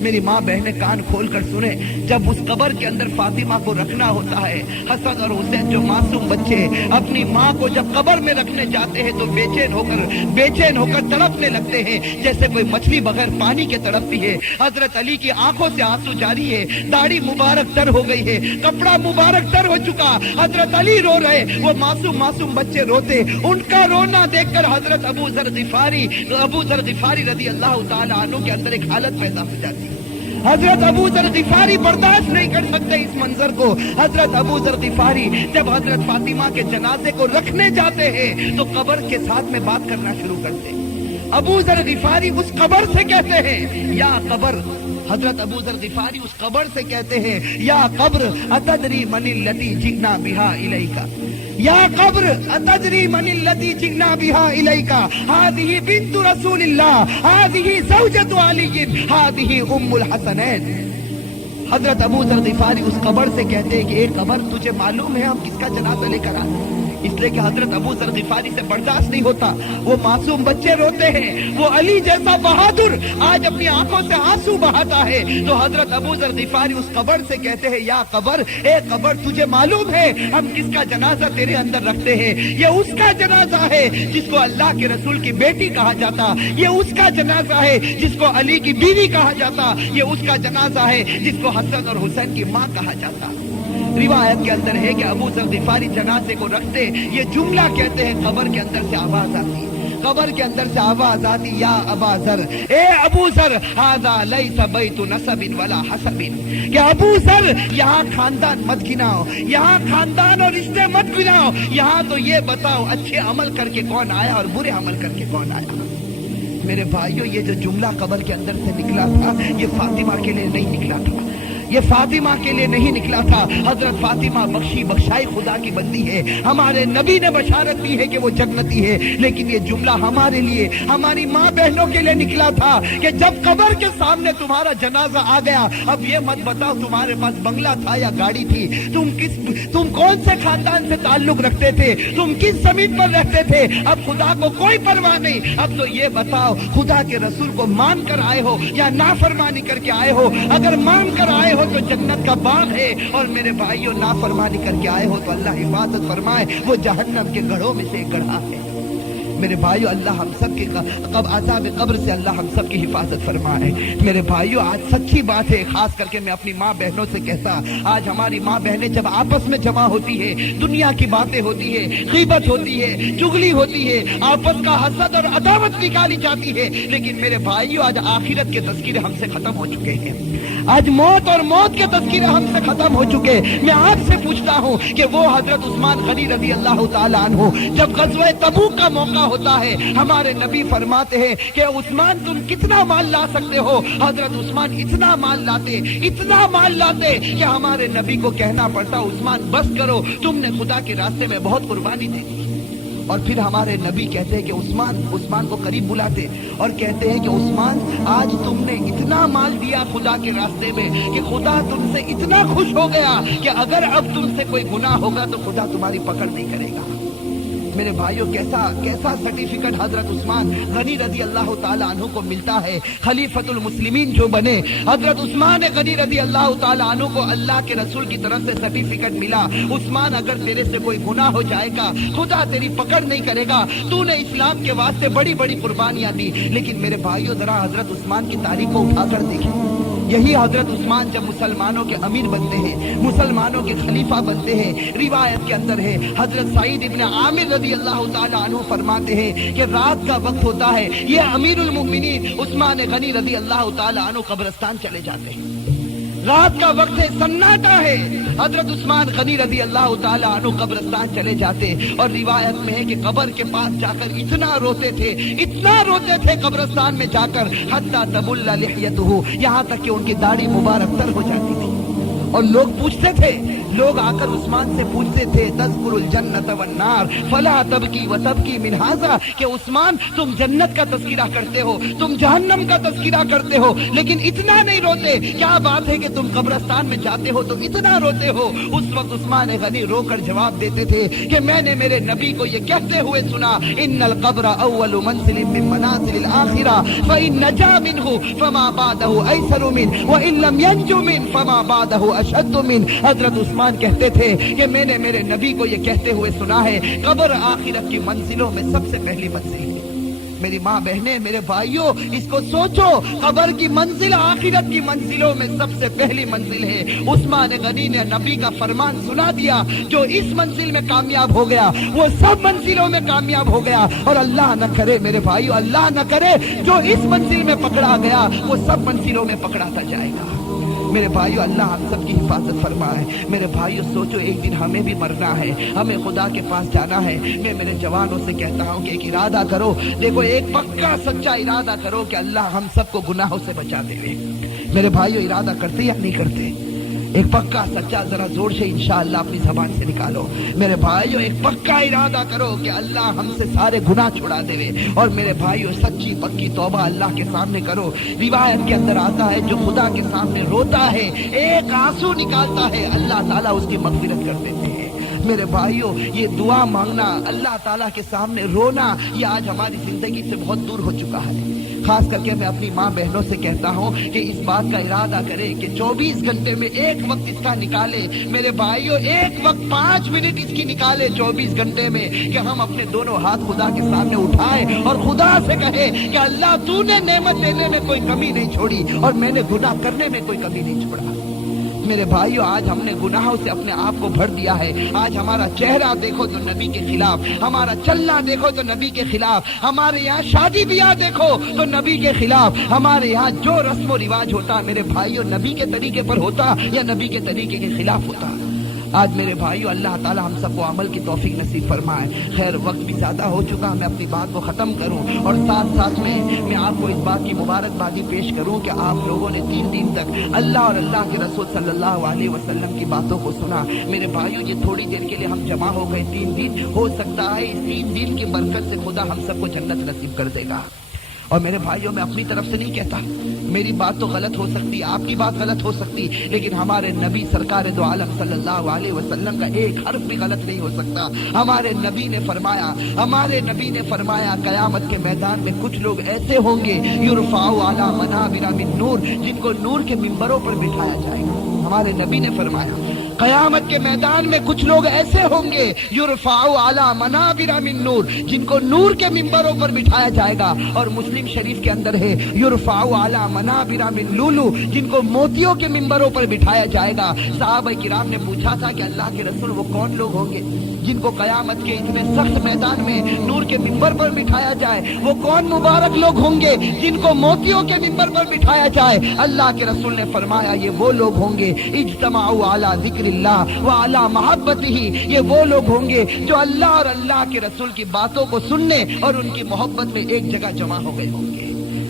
میری ماں بہنیں کان کھول کر سنیں، جب اس قبر کے اندر فاطمہ کو رکھنا ہوتا ہے، حسن اور حسین جو معصوم بچے اپنی ماں کو جب قبر میں رکھنے جاتے ہیں تو بے چین ہو کر تڑپنے لگتے ہیں جیسے کوئی مچھلی بغیر پانی کے تڑپتی ہے. حضرت علی کی آنکھوں سے آنسو جاری ہے، داڑھی مبارک تر ہو گئی ہے، کپڑا مبارک تر ہو چکا. حضرت علی رو رہے، وہ معصوم بچے روتے. ان کا رونا دیکھ کر حضرت ابو ذر غفاری رضی اللہ تعالی عنہ کے اندر ایک حالت پیدا ہو جاتی. حضرت ابو ذر غفاری برداشت نہیں کر سکتے اس منظر کو. حضرت ابو ذر غفاری جب حضرت فاطمہ کے جنازے کو رکھنے جاتے ہیں تو قبر کے ساتھ میں بات کرنا شروع کرتے ہیں. ابو ذر غفاری اس قبر سے کہتے ہیں یا قبر، حضرت ابو ذر غفاری اس قبر سے کہتے ہیں یا قبر اتدری من الذی جئنا بها الیک، یا قبر اتدری من الذی جئنا بها الیک، هذه بنت رسول اللہ، هذه زوجۃ علی، هذه ام الحسنین. حضرت ابو ذر غفاری اس قبر سے کہتے ہیں کہ اے قبر تجھے معلوم ہے ہم کس کا جنازہ لے کر آئے؟ اس لیے کہ حضرت ابو ذر غفاری سے برداشت نہیں ہوتا. وہ معصوم بچے روتے ہیں، وہ علی جیسا بہادر آج اپنی آنکھوں سے آنسو بہاتا ہے. تو حضرت ابو ذر غفاری اس قبر سے کہتے ہیں یا قبر، اے قبر تجھے معلوم ہے ہم کس کا جنازہ تیرے اندر رکھتے ہیں؟ یہ اس کا جنازہ ہے جس کو اللہ کے رسول کی بیٹی کہا جاتا، یہ اس کا جنازہ ہے جس کو علی کی بیوی کہا جاتا، یہ اس کا جنازہ ہے جس کو حسن اور حسین کی ماں کہا جاتا. روایت کے اندر ہے کہ ابو ذر غفاری جنازے کو رکھتے، یہ جملہ کہتے ہیں، قبر کے اندر سے آواز آتی، قبر کے اندر سے آواز آتی یا ابا ذر، اے ابو ذر، ھذا لیس بیت نسب ولا حسب، کہ ابو ذر یہاں خاندان مت گناؤ، یہاں خاندان اور رشتے مت گناؤ، یہاں تو یہ بتاؤ اچھے عمل کر کے کون آیا اور برے عمل کر کے کون آیا. میرے بھائیو یہ جو جملہ قبر کے اندر سے نکلا تھا یہ فاطمہ کے لیے نہیں نکلا تھا، یہ فاطمہ کے لیے نہیں نکلا تھا. حضرت فاطمہ بخشائی خدا کی بندی ہے، ہمارے نبی نے بشارت دی ہے کہ وہ جنتی ہے. لیکن یہ جملہ ہمارے لیے، ہماری ماں بہنوں کے لیے نکلا تھا کہ جب قبر کے سامنے تمہارا جنازہ آ گیا، اب یہ مت بتاؤ تمہارے پاس بنگلہ تھا یا گاڑی تھی، تم کون سے خاندان سے تعلق رکھتے تھے، تم کس زمین پر رہتے تھے، اب خدا کو کوئی پرواہ نہیں. اب تو یہ بتاؤ خدا کے رسول کو مان کر آئے ہو یا نافرمانی کر کے آئے ہو؟ اگر مان کر آئے ہو تو جنت کا باغ ہے، اور میرے بھائیوں نافرمانی کر کے آئے ہو تو اللہ حفاظت فرمائے، وہ جہنم کے گڑھوں میں سے ایک گڑھا ہے. میرے بھائیو اللہ ہم سب کی عذاب قبر سے اللہ ہم سب کی حفاظت فرمائے. میرے بھائیو آج سچی بات ہے، خاص کر کے میں اپنی ماں بہنوں سے کہتا، آج ہماری ماں بہنیں جب آپس میں جمع ہوتی ہے، دنیا کی باتیں ہوتی ہے، غیبت ہوتی ہے، چغلی ہوتی ہے، آپس کا حسد اور عداوت نکالی جاتی ہے. لیکن میرے بھائیو آج آخرت کے تذکرے ہم سے ختم ہو چکے ہیں، آج موت اور موت کے تذکرے ہم سے ختم ہو چکے. میں آپ سے پوچھتا ہوں کہ وہ حضرت عثمان غنی رضی اللہ تعالی عنہ جب غزوہ تبوک کا موقع ہوتا ہے. ہمارے نبی فرماتے ہیں کہ عثمان تم کتنا مال لا سکتے ہو؟ حضرت عثمان اتنا مال لاتے کہ ہمارے نبی کو کہنا پڑتا عثمان بس کرو، تم نے خدا کے راستے میں بہت قربانی دے دی. اور پھر ہمارے نبی کہتے ہیں کہ عثمان کو قریب بلاتے اور کہتے ہیں کہ عثمان آج تم نے اتنا مال دیا خدا کے راستے میں کہ خدا تم سے اتنا خوش ہو گیا کہ اگر اب تم سے کوئی گناہ ہوگا تو خدا تمہاری پکڑ نہیں کرے گا. میرے بھائیوں کیسا سرٹیفکیٹ حضرت عثمان غنی رضی اللہ تعالیٰ عنہ کو ملتا ہے. خلیفۃ المسلمین جو بنے حضرت عثمان غنی رضی اللہ تعالیٰ عنہ کو اللہ کے رسول کی طرف سے سرٹیفکیٹ ملا. عثمان اگر تیرے سے کوئی گناہ ہو جائے گا خدا تیری پکڑ نہیں کرے گا. تو نے اسلام کے واسطے بڑی بڑی قربانیاں دی. لیکن میرے بھائیوں ذرا حضرت عثمان کی تاریخ کو اٹھا کر دیکھیں. یہی حضرت عثمان جب مسلمانوں کے امیر بنتے ہیں، مسلمانوں کے خلیفہ بنتے ہیں، روایت کے اندر ہے حضرت سعید ابن عامر رضی اللہ تعالیٰ عنہ فرماتے ہیں کہ رات کا وقت ہوتا ہے، یہ امیر المؤمنین عثمان غنی رضی اللہ تعالیٰ عنہ قبرستان چلے جاتے ہیں. رات کا وقت ہے، سناٹا ہے، حضرت عثمان غنی رضی اللہ تعالیٰ عنہ قبرستان چلے جاتے اور روایت میں ہے کہ قبر کے پاس جا کر اتنا روتے تھے قبرستان میں جا کر حتی تبل لحیتہ، یہاں تک کہ ان کی داڑھی مبارک تر ہو جاتی تھی. اور لوگ پوچھتے تھے، لوگ آ کر عثمان سے پوچھتے تھے تذکر الجنت والنار فلا تبکی وتبکی من ھذا، کہ عثمان تم جنت کا تذکرہ کرتے ہو، تم جہنم کا تذکرہ کرتے ہو، لیکن اتنا نہیں روتے. کیا بات ہے کہ تم قبرستان میں جاتے ہو تو اتنا روتے ہو؟ اس وقت عثمان غنی رو کر جواب دیتے تھے کہ میں نے میرے نبی کو یہ کہتے ہوئے سنا، ان القبر اول منزل من منازل الاخرہ فان نجا منه فما بعده ایسر منه وان لم ينج منه فما بعده اشد منه. حضرت عثمان کہتے تھے کہ میں نے میرے نبی کو یہ کہتے ہوئے سنا ہے قبر آخرت کی منزلوں میں سب سے پہلی منزل ہے. میری ماں بہنیں، میرے بھائیوں، اس کو سوچو، قبر کی منزل آخرت کی منزلوں میں سب سے پہلی منزل ہے. عثمان غنی نے نبی کا فرمان سنا دیا، جو اس منزل میں کامیاب ہو گیا وہ سب منزلوں میں کامیاب ہو گیا. اور اللہ نہ کرے میرے بھائیوں، اللہ نہ کرے جو اس منزل میں پکڑا گیا وہ سب منزلوں میں پکڑاتا جائے گا. میرے بھائیو اللہ ہم سب کی حفاظت فرمائے. میرے بھائیو سوچو ایک دن ہمیں بھی مرنا ہے، ہمیں خدا کے پاس جانا ہے. میں میرے جوانوں سے کہتا ہوں کہ ایک ارادہ کرو، دیکھو ایک پکا سچا ارادہ کرو کہ اللہ ہم سب کو گناہوں سے بچا دے. میرے بھائیو ارادہ کرتے یا نہیں کرتے؟ ایک پکا سچا ذرا زور سے انشاءاللہ اپنی زبان سے نکالو. میرے بھائیو ایک پکا ارادہ کرو کہ اللہ ہم سے سارے گناہ چھڑا دے. اور میرے بھائیو سچی پکی توبہ اللہ کے سامنے کرو. روایت کے اندر آتا ہے جو خدا کے سامنے روتا ہے، ایک آنسو نکالتا ہے، اللہ تعالیٰ اس کی مغفرت کر دیتے ہیں. میرے بھائیو یہ دعا مانگنا، اللہ تعالیٰ کے سامنے رونا، یہ آج ہماری زندگی سے بہت دور ہو چکا ہے. خاص کر کے میں اپنی ماں بہنوں سے کہتا ہوں کہ اس بات کا ارادہ کرے کہ 24 گھنٹے میں ایک وقت اس کا نکالے. میرے بھائیو ایک وقت 5 منٹ اس کی نکالے 24 گھنٹے میں، کہ ہم اپنے دونوں ہاتھ خدا کے سامنے اٹھائے اور خدا سے کہے کہ اللہ تو نے نعمت دینے میں کوئی کمی نہیں چھوڑی اور میں نے گناہ کرنے میں کوئی کمی نہیں چھوڑا. میرے بھائیو آج ہم نے گناہوں سے اپنے آپ کو بھر دیا ہے. آج ہمارا چہرہ دیکھو تو نبی کے خلاف، ہمارا چلنا دیکھو تو نبی کے خلاف، ہمارے یہاں شادی بیاہ دیکھو تو نبی کے خلاف، ہمارے یہاں جو رسم و رواج ہوتا میرے بھائیو نبی کے طریقے پر ہوتا یا نبی کے طریقے کے خلاف ہوتا. آج میرے بھائیو اللہ تعالی ہم سب کو عمل کی توفیق نصیب فرمائے. خیر وقت بھی زیادہ ہو چکا، میں اپنی بات کو ختم کروں اور ساتھ میں آپ کو اس بات کی مبارکبادی پیش کروں کہ آپ لوگوں نے 3 دن تک اللہ اور اللہ کے رسول صلی اللہ علیہ وسلم کی باتوں کو سنا. میرے بھائیو یہ تھوڑی دیر کے لیے ہم جمع ہو گئے 3 دن، ہو سکتا ہے اس 3 دن کی برکت سے خدا ہم سب کو جنت نصیب کر دے گا. اور میرے بھائیوں میں اپنی طرف سے نہیں کہتا، میری بات تو غلط ہو سکتی، آپ کی بات غلط ہو سکتی، لیکن ہمارے نبی سرکار دو عالم صلی اللہ علیہ وسلم کا ایک حرف بھی غلط نہیں ہو سکتا. ہمارے نبی نے فرمایا قیامت کے میدان میں کچھ لوگ ایسے ہوں گے یرفعوا علی منابر من نور، جن کو نور کے منبروں پر بٹھایا جائے گا. ہمارے نبی نے فرمایا قیامت کے میدان میں کچھ لوگ ایسے ہوں گے یرفعوا علی منابر من نور، جن کو نور کے منبروں پر بٹھایا جائے گا. اور مسلم شریف کے اندر ہے یرفعوا علی منابر من لولو، جن کو موتیوں کے منبروں پر بٹھایا جائے گا. صحابہ کرام نے پوچھا تھا کہ اللہ کے رسول وہ کون لوگ ہوں گے جن کو قیامت کے اتنے سخت میدان میں نور کے منبر پر بٹھایا جائے، وہ کون مبارک لوگ ہوں گے جن کو موتیوں کے منبر پر بٹھایا جائے؟ اللہ کے رسول نے فرمایا یہ وہ لوگ ہوں گے اجتمعوا علی ذکر اللہ وعلی محبتہ، یہ وہ لوگ ہوں گے جو اللہ اور اللہ کے رسول کی باتوں کو سننے اور ان کی محبت میں ایک جگہ جمع ہو گئے ہوں گے۔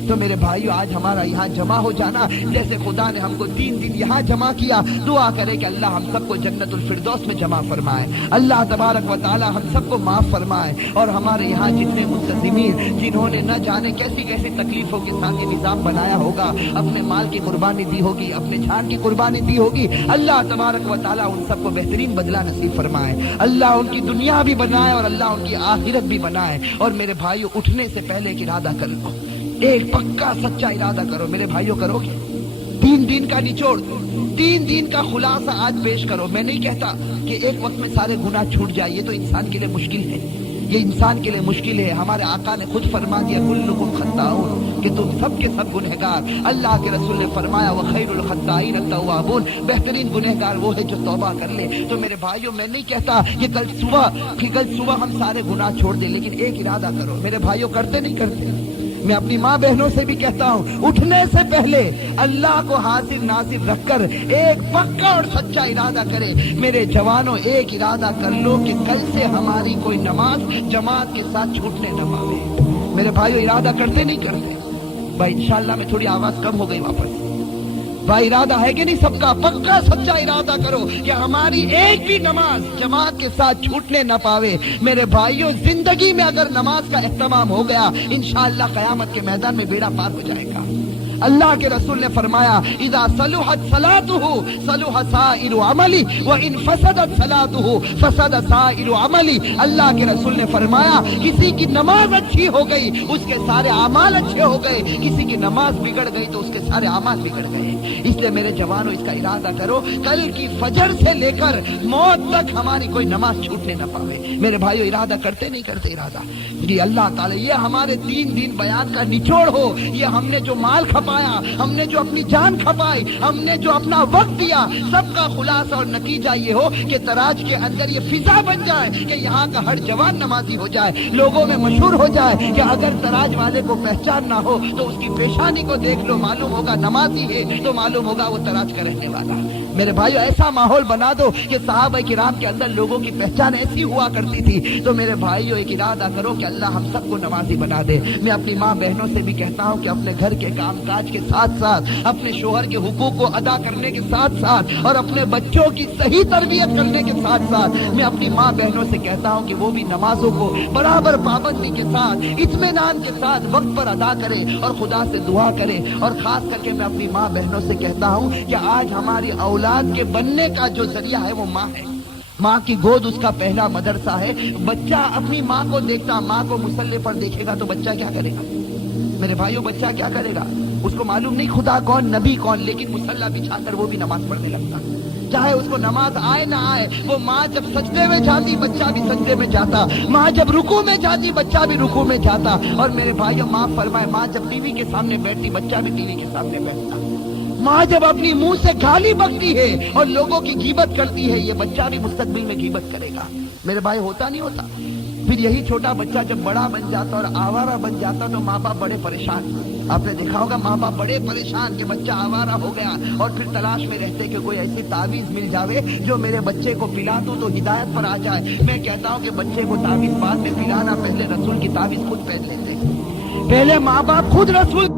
تو میرے بھائیو، آج ہمارا یہاں جمع ہو جانا، جیسے خدا نے ہم کو 3 دن یہاں جمع کیا، دعا کرے کہ اللہ ہم سب کو جنت الفردوس میں جمع فرمائے، اللہ تبارک و تعالی ہم سب کو معاف فرمائے، اور ہمارے یہاں جتنے منتظمین جنہوں نے نہ جانے کیسی کیسی تکلیفوں کے ساتھ یہ نظام بنایا ہوگا، اپنے مال کی قربانی دی ہوگی، اپنے جان کی قربانی دی ہوگی، اللہ تبارک و تعالی ان سب کو بہترین بدلہ نصیب فرمائے، اللہ ان کی دنیا بھی بنائے اور اللہ ان کی آخرت بھی بنائے۔ اور میرے بھائیو، اٹھنے سے پہلے ایک ارادہ کر لو، ایک پکا سچا ارادہ کرو میرے بھائیوں، کرو گے 3 دن کا نچوڑ، 3 دن کا خلاصہ آج پیش کرو۔ میں نہیں کہتا کہ ایک وقت میں سارے گناہ چھوٹ جائے، یہ تو انسان کے لیے مشکل ہے، یہ انسان کے لیے مشکل ہے۔ ہمارے آقا نے خود فرما دیا کلکم خطاؤن، کہ تم سب کے سب گنہگار۔ اللہ کے رسول نے فرمایا وخیر الخطائین التوابون، بہترین گنہگار وہ ہے جو توبہ کر لے۔ تو میرے بھائیوں، میں نہیں کہتا کہ کل صبح ہم سارے گناہ چھوڑ دیں، لیکن ایک ارادہ کرو میرے بھائیوں، کرتے نہیں کرتے؟ میں اپنی ماں بہنوں سے بھی کہتا ہوں، اٹھنے سے پہلے اللہ کو حاضر ناظر رکھ کر ایک پکا اور سچا ارادہ کرے۔ میرے جوانوں، ایک ارادہ کر لو کہ کل سے ہماری کوئی نماز جماعت کے ساتھ چھوٹنے نہ پاوے۔ میرے بھائیو، ارادہ کرتے نہیں کرتے؟ بھائی انشاءاللہ میں تھوڑی آواز کم ہو گئی واپس۔ بھائی ارادہ ہے کہ نہیں سب کا؟ پکا سچا ارادہ کرو کہ ہماری ایک بھی نماز جماعت کے ساتھ چھوٹنے نہ پاوے۔ میرے بھائیوں، زندگی میں اگر نماز کا اہتمام ہو گیا، انشاءاللہ قیامت کے میدان میں بیڑا پار ہو جائے گا۔ اللہ کے رسول نے فرمایا اذا صلحت صلاته صلح سائر عملی وان فسدت صلاته فسد سائر عملی۔ اللہ کے رسول نے فرمایا کسی کی نماز اچھی ہو گئی اس کے سارے اعمال اچھے ہو گئے، کسی کی نماز بگڑ گئی تو اس کے سارے اعمال بگڑ گئے۔ اس لیے میرے جوانوں، اس کا ارادہ کرو کل کی فجر سے لے کر موت تک ہماری کوئی نماز چھوٹنے نہ پاوے۔ میرے بھائیو، ارادہ کرتے نہیں کرتے؟ ارادہ جی اللہ تعالی یہ ہمارے 3 دن بیان کا نچوڑ ہو، یہ ہم نے جو مال کھپایا، ہم نے جو اپنی جان کھپائی، ہم نے جو اپنا وقت دیا، سب کا خلاصہ اور نتیجہ یہ ہو کہ تراج کے اندر یہ فضا بن جائے کہ یہاں کا ہر جوان نمازی ہو جائے، لوگوں میں مشہور ہو جائے کہ اگر تراج والے کو پہچان نہ ہو تو اس کی پیشانی کو دیکھ لو، معلوم ہوگا نمازی ہے تو معلوم ہوگا وہ تراج کا رہنے والا۔ میرے بھائیو، ایسا ماحول بنا دو کہ صحابہ کرام کے اندر لوگوں کی پہچان ایسی ہوا کرتی تھی۔ تو میرے بھائیو، ایک ارادہ کرو کہ اللہ ہم سب کو نمازی بنا دے۔ میں اپنی ماں بہنوں سے بھی کہتا ہوں کہ اپنے گھر کے کام کاج کے ساتھ ساتھ، اپنے شوہر کے حقوق کو ادا کرنے کے ساتھ ساتھ، اور اپنے بچوں کی صحیح تربیت کرنے کے ساتھ ساتھ، میں اپنی ماں بہنوں سے کہتا ہوں کہ وہ بھی نمازوں کو برابر پابندی کے ساتھ، اطمینان کے ساتھ وقت پر ادا کرے اور خدا سے دعا کرے۔ اور خاص کر کے میں اپنی ماں بہنوں سے کہتا ہوں کہ آج ہماری اولاد کے بننے کا جو ذریعہ ہے وہ ماں ہے۔ ماں کی گود اس کا پہلا مدرسہ ہے۔ بچہ اپنی ماں کو دیکھتا، ماں کو مصلی پر دیکھے گا تو بچہ کیا کرے گا؟ میرے بھائیوں، بچہ کیا کرے گا؟ اس کو معلوم نہیں خدا کون، نبی کون، لیکن مصلی بچھا کر وہ بھی نماز پڑھنے لگتا، چاہے اس کو نماز آئے نہ آئے۔ وہ ماں جب سجدے میں جاتی بچہ بھی سجدے میں جاتا، ماں جب رکوع میں جاتی بچہ بھی رکوع میں جاتا۔ اور میرے بھائیوں، ماں فرمائے، ماں جب ٹی وی کے سامنے بیٹھتی بچہ بھی ٹی وی کے سامنے بیٹھتا۔ ماں جب اپنی منہ سے گالی بکتی ہے اور لوگوں کی غیبت کرتی ہے، یہ بچہ بھی مستقبل میں غیبت کرے گا۔ میرے بھائی، ہوتا نہیں ہوتا؟ پھر یہی چھوٹا بچہ جب بڑا بن جاتا اور آوارہ بن جاتا تو ماں باپ بڑے پریشان۔ آپ نے دیکھا ہوگا ماں باپ بڑے پریشان کہ بچہ آوارہ ہو گیا، اور پھر تلاش میں رہتے کہ کوئی ایسی تعویذ مل جاوے جو میرے بچے کو پلا دوں تو ہدایت پر آ جائے۔ میں کہتا ہوں کہ بچے کو تعویذ بعد میں پلانا، پہلے رسول کی تعویذ خود پہن لیتے، پہلے ماں باپ خود رسول